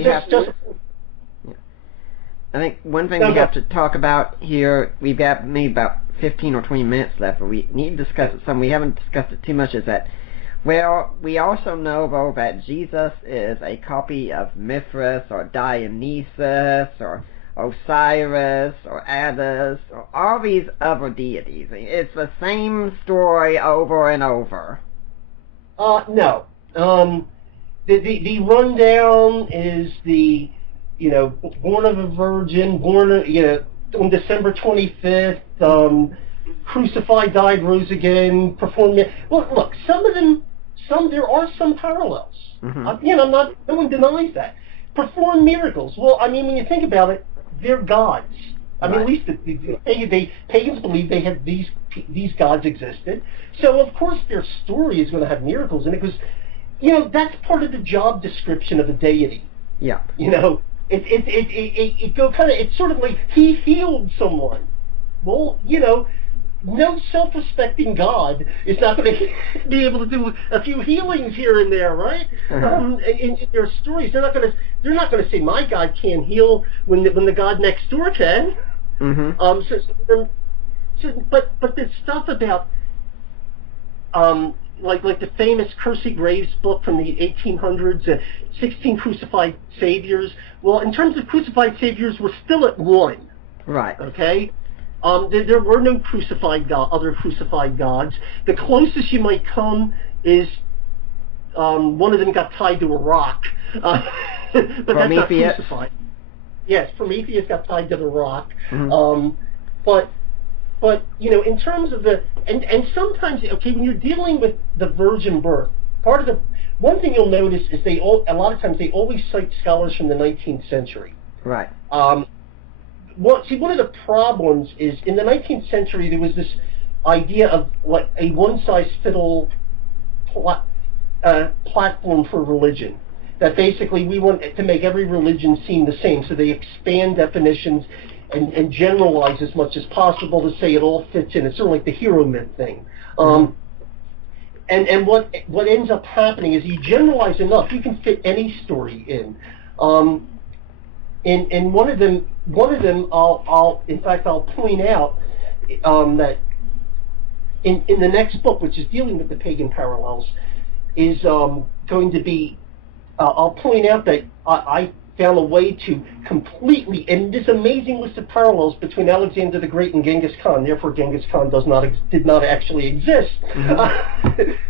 think one thing we have to talk about here, we've got maybe about 15 or 20 minutes left, but we need to discuss it some. We haven't discussed it too much, is that, well, we also know, though, that Jesus is a copy of Mithras or Dionysus or Osiris or Attis or all these other deities. It's the same story over and over. No. The rundown is born of a virgin, born on December 25th, crucified, died, rose again, performed. Well, look, there are some parallels. Mm-hmm. No one denies that. Perform miracles. Well, I mean, when you think about it, they're gods. I mean, at least the pagans believe they had these gods existed. So of course their story is going to have miracles in it, because that's part of the job description of a deity. Yeah. It's sort of like he healed someone. Well, no self-respecting God is not going to be able to do a few healings here and there, right? In their stories, they're not going to say my God can't heal when the God next door can. Mm-hmm. But the stuff about like the famous Kersey Graves book from the 1800s, 16 crucified saviors. Well, in terms of crucified saviors, we're still at one. Right. Okay. There were no other crucified gods. The closest you might come is one of them got tied to a rock, but that's not crucified. Yes, Prometheus got tied to the rock. Mm-hmm. But in terms of and sometimes, when you're dealing with the virgin birth, one thing you'll notice is a lot of times they always cite scholars from the 19th century. Right. One of the problems is in the 19th century there was this idea of like a one-size-fits-all platform for religion. That basically we want to make every religion seem the same, so they expand definitions and generalize as much as possible to say it all fits in. It's sort of like the hero myth thing. And what ends up happening is you generalize enough, you can fit any story in. And one of them, I'll point out that in the next book, which is dealing with the pagan parallels, is going to be. I'll point out that I found a way to completely, and this amazing list of parallels between Alexander the Great and Genghis Khan. Therefore, Genghis Khan did not actually exist.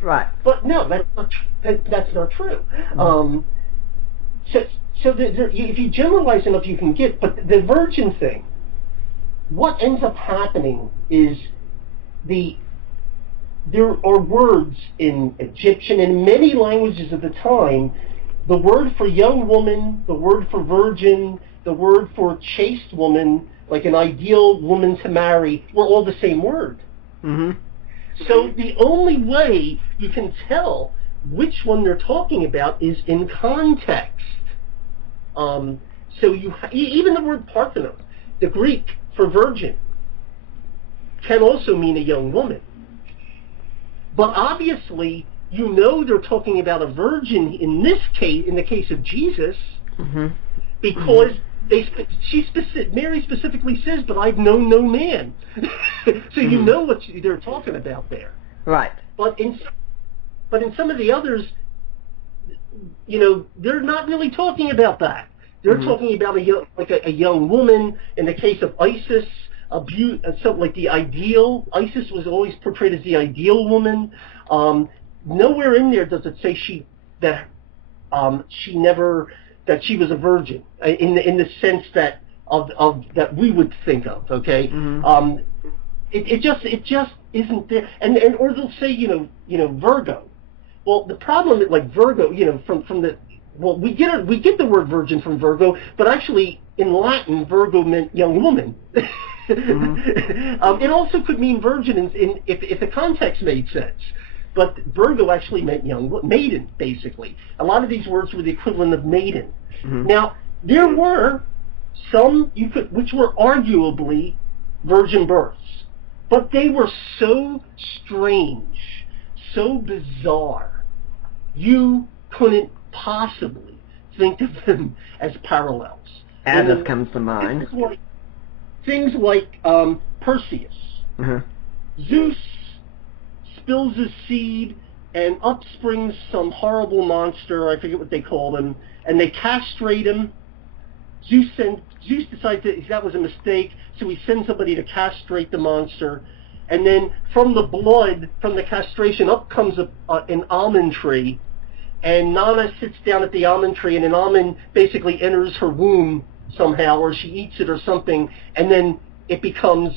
Right. But no, that's not true. If you generalize enough, you can get. But the virgin thing, what ends up happening is there are words in Egyptian and many languages of the time. The word for young woman, the word for virgin, the word for chaste woman, like an ideal woman to marry, were all the same word. So the only way you can tell which one they're talking about is in context. So even the word Parthenos, the Greek for virgin, can also mean a young woman. But obviously, you know they're talking about a virgin in this case, in the case of Jesus, because Mary specifically says, "But I've known no man." So you know what they're talking about there. Right. But in some of the others, they're not really talking about that. They're talking about a young woman. In the case of Isis, something like the ideal. Isis was always portrayed as the ideal woman. Nowhere in there does it say that she was a virgin in the sense that that we would think of. Okay, it just isn't there, and or they'll say Virgo. Well, the problem is like Virgo, from the we get the word virgin from Virgo, but actually in Latin Virgo meant young woman. It also could mean virgin if the context made sense. But Virgo actually meant maiden, basically. A lot of these words were the equivalent of maiden. Now, there were some which were arguably virgin births, but they were so strange, so bizarre, you couldn't possibly think of them as parallels. As comes to mind. Things like Perseus. Zeus spills his seed, and up springs some horrible monster, I forget what they called him, and they castrate him. Zeus decides that was a mistake, so he sends somebody to castrate the monster, and then from the blood, from the castration, up comes an almond tree, and Nana sits down at the almond tree, and an almond basically enters her womb somehow, or she eats it or something, and then it becomes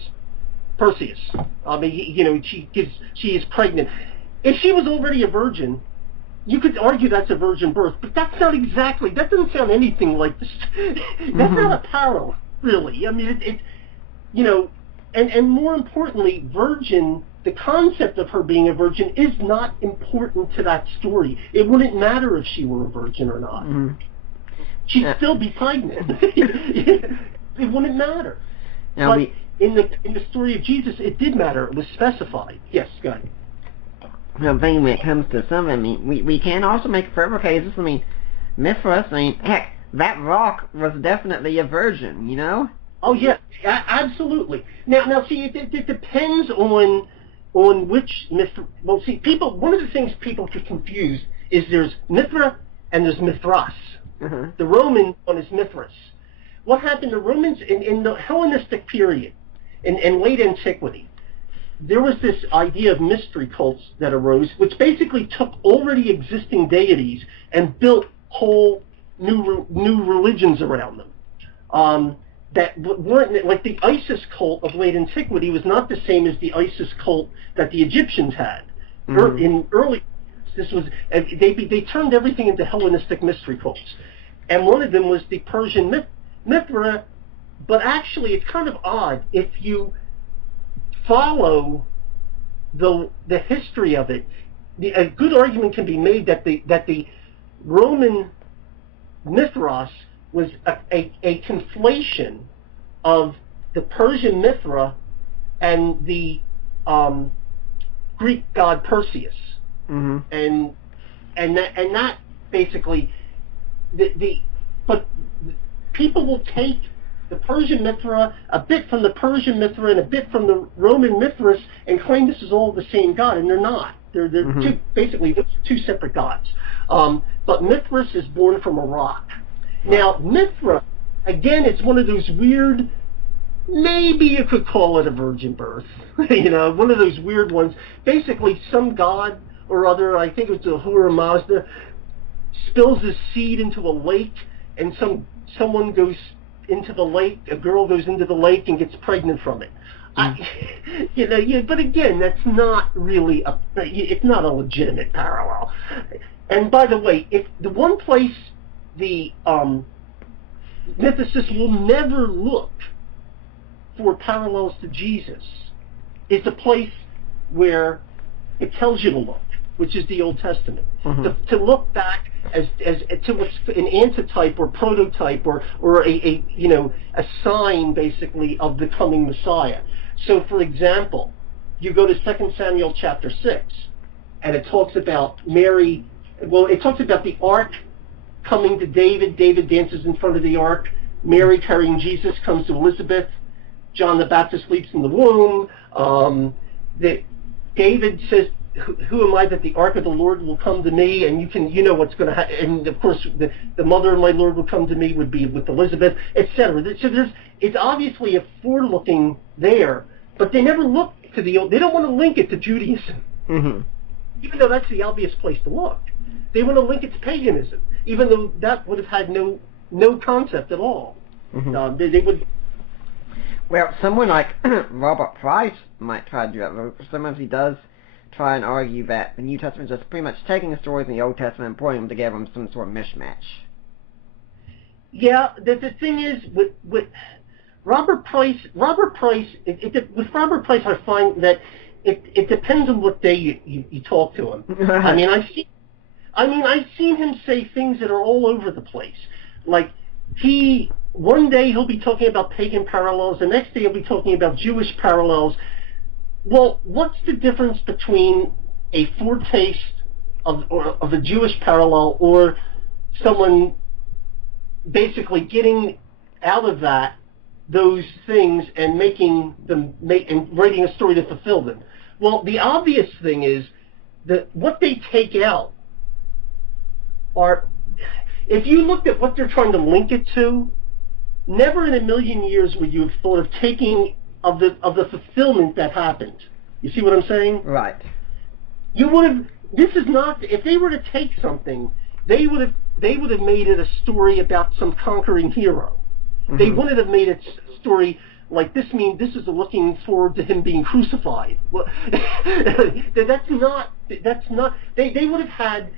Perseus. I mean, she is pregnant. If she was already a virgin, you could argue that's a virgin birth, but that doesn't sound anything like this. That's not a parallel, really. I mean, and more importantly, virgin, the concept of her being a virgin is not important to that story. It wouldn't matter if she were a virgin or not. She'd still be pregnant. It wouldn't matter. Now but in the story of Jesus, it did matter. It was specified. Yes, go ahead. Well, when it comes to some, we can also make further cases. Mithras, heck, that rock was definitely a virgin, Oh, yeah, absolutely. Now, see, it depends on which Mithra. Well, see, one of the things people get confused is there's Mithra and there's Mithras. The Roman one is Mithras. What happened to Romans in the Hellenistic period, in late antiquity, there was this idea of mystery cults that arose, which basically took already existing deities and built whole new religions around them. That weren't like the Isis cult of late antiquity was not the same as the Isis cult that the Egyptians had. In early, this was they turned everything into Hellenistic mystery cults, and one of them was the Persian Mithra. But actually, it's kind of odd if you follow the history of it, a good argument can be made that the Roman Mithras was a conflation of the Persian Mithra and the Greek god Perseus, and that basically but people will take the Persian Mithra, a bit from the Persian Mithra and a bit from the Roman Mithras, and claim this is all the same god, and they're not. They're two separate gods. But Mithras is born from a rock. Now, Mithra, again, it's one of those weird, maybe you could call it a virgin birth, one of those weird ones. Basically, some god or other, I think it was Ahura Mazda, spills his seed into a lake, and someone goes into the lake, a girl goes into the lake and gets pregnant from it. But again, that's not really it's not a legitimate parallel. And by the way, if the one place the mythicists will never look for parallels to Jesus is the place where it tells you to look, which is the Old Testament. To look back as to what's an antitype or prototype or a sign basically of the coming Messiah. So, for example, you go to 2 Samuel chapter 6, and it talks about Mary. Well, it talks about the ark coming to David. David dances in front of the ark. Mary, carrying Jesus, comes to Elizabeth. John the Baptist sleeps in the womb. That David says, "Who am I that the ark of the Lord will come to me?" And you know what's going to happen. And of course, the mother of my Lord will come to me would be with Elizabeth, etc. So it's obviously a forelooking there, but they never look to the old. They don't want to link it to Judaism, even though that's the obvious place to look. They want to link it to paganism, even though that would have had no concept at all. They would. Well, someone like Robert Price might try to do that, but sometimes he does try and argue that the New Testament is just pretty much taking the stories in the Old Testament and putting them together in some sort of mishmash. Yeah, the thing is, with Robert Price, with Robert Price, I find that it depends on what day you talk to him. I've seen him say things that are all over the place. Like, one day he'll be talking about pagan parallels, the next day he'll be talking about Jewish parallels. Well, what's the difference between a foretaste of a Jewish parallel or someone basically getting out of that those things and writing a story to fulfill them? Well, the obvious thing is that what they take out are, if you looked at what they're trying to link it to, never in a million years would you have thought of taking of the fulfillment that happened. You see what I'm saying? Right. You would have. This is not. If they were to take something, they would have made it a story about some conquering hero. They wouldn't have made it a story like this. This is looking forward to him being crucified. Well, that's not. They would have had.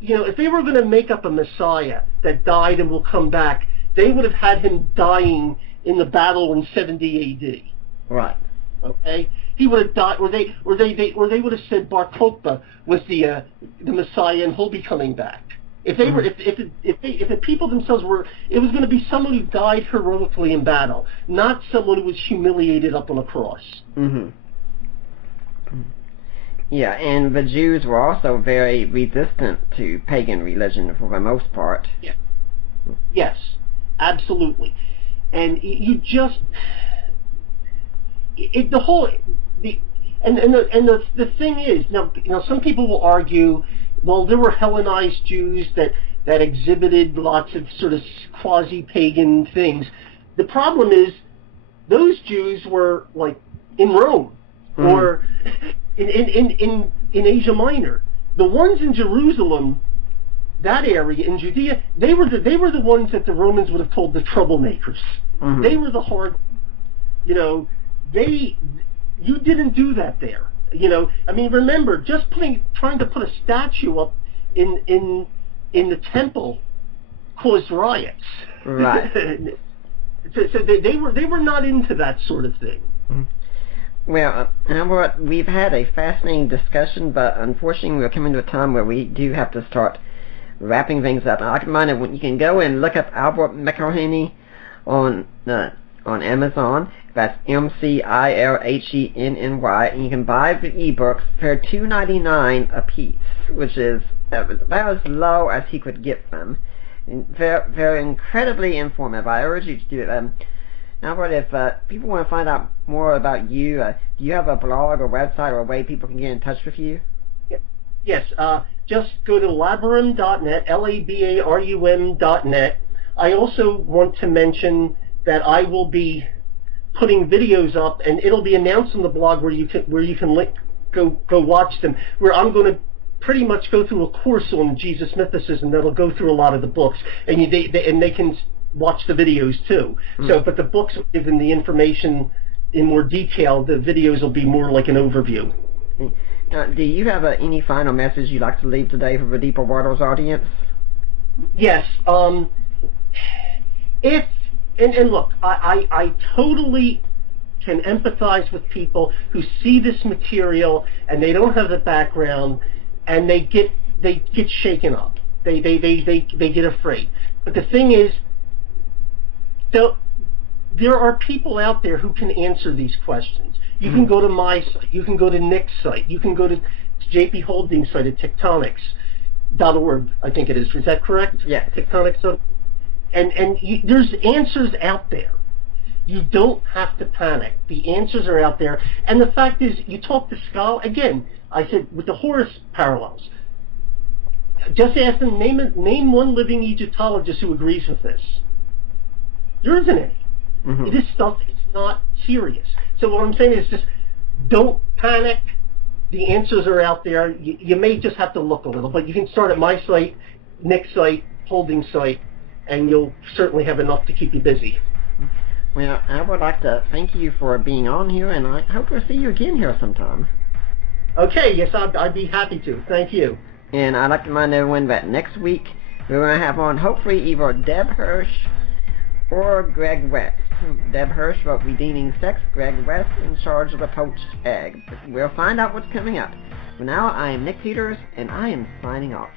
If they were going to make up a Messiah that died and will come back, they would have had him dying in the battle in 70 A.D. Right. Okay. He would have died, or they would have said Bar Kokhba was the Messiah and he'll be coming back. If they were, if the people themselves were, it was going to be someone who died heroically in battle, not someone who was humiliated up on a cross. Yeah, and the Jews were also very resistant to pagan religion for the most part. Yeah. Yes, absolutely. And you just the thing is, now some people will argue, well, there were Hellenized Jews that exhibited lots of sort of quasi-pagan things. The problem is, those Jews were like in Rome or in Asia Minor. The ones in Jerusalem, that area in Judea, they were the ones that the Romans would have called the troublemakers. They were the hard, you didn't do that there. Remember, just trying to put a statue up in the temple caused riots. Right. So they were not into that sort of thing. Well, Albert, we've had a fascinating discussion, but unfortunately we're coming to a time where we do have to start wrapping things up. I recommend that you can go and look up Albert McIhenny on Amazon. That's McIhenny, and you can buy the ebooks for $2.99 a piece, which is about as low as he could get them. And they're incredibly informative. I urge you to do it. Albert, if people want to find out more about you, do you have a blog or website or a way people can get in touch with you? Yes, just go to labarum.net, labarum.net. I also want to mention that I will be putting videos up, and it'll be announced on the blog where you can go watch them, where I'm going to pretty much go through a course on Jesus mythicism that'll go through a lot of the books, and they can watch the videos too. So, but the books will give them the information in more detail. The videos will be more like an overview. Do you have any final message you'd like to leave today for the Deeper Waters audience? Yes. And look, I totally can empathize with people who see this material and they don't have the background and they get shaken up. They get afraid. But the thing is, there are people out there who can answer these questions. You can go to my site, you can go to Nick's site, you can go to J.P. Holding's site at tectonics.org, I think it is. Is that correct? Yeah. Tectonics.org. And there's answers out there. You don't have to panic. The answers are out there. And the fact is, you talk to scholars, again, I said, with the Horus parallels, just ask them, name one living Egyptologist who agrees with this. There isn't any. This stuff is not serious. So what I'm saying is just don't panic. The answers are out there. You may just have to look a little, but you can start at my site, Nick's site, Holding site, and you'll certainly have enough to keep you busy. Well, I would like to thank you for being on here, and I hope to see you again here sometime. Okay, yes, I'd be happy to. Thank you. And I'd like to remind everyone that next week we're going to have on hopefully either Deb Hirsch or Greg West. Deb Hirsch wrote Redeeming Sex, Greg West in charge of the poached egg. We'll find out what's coming up. For now, I am Nick Peters, and I am signing off.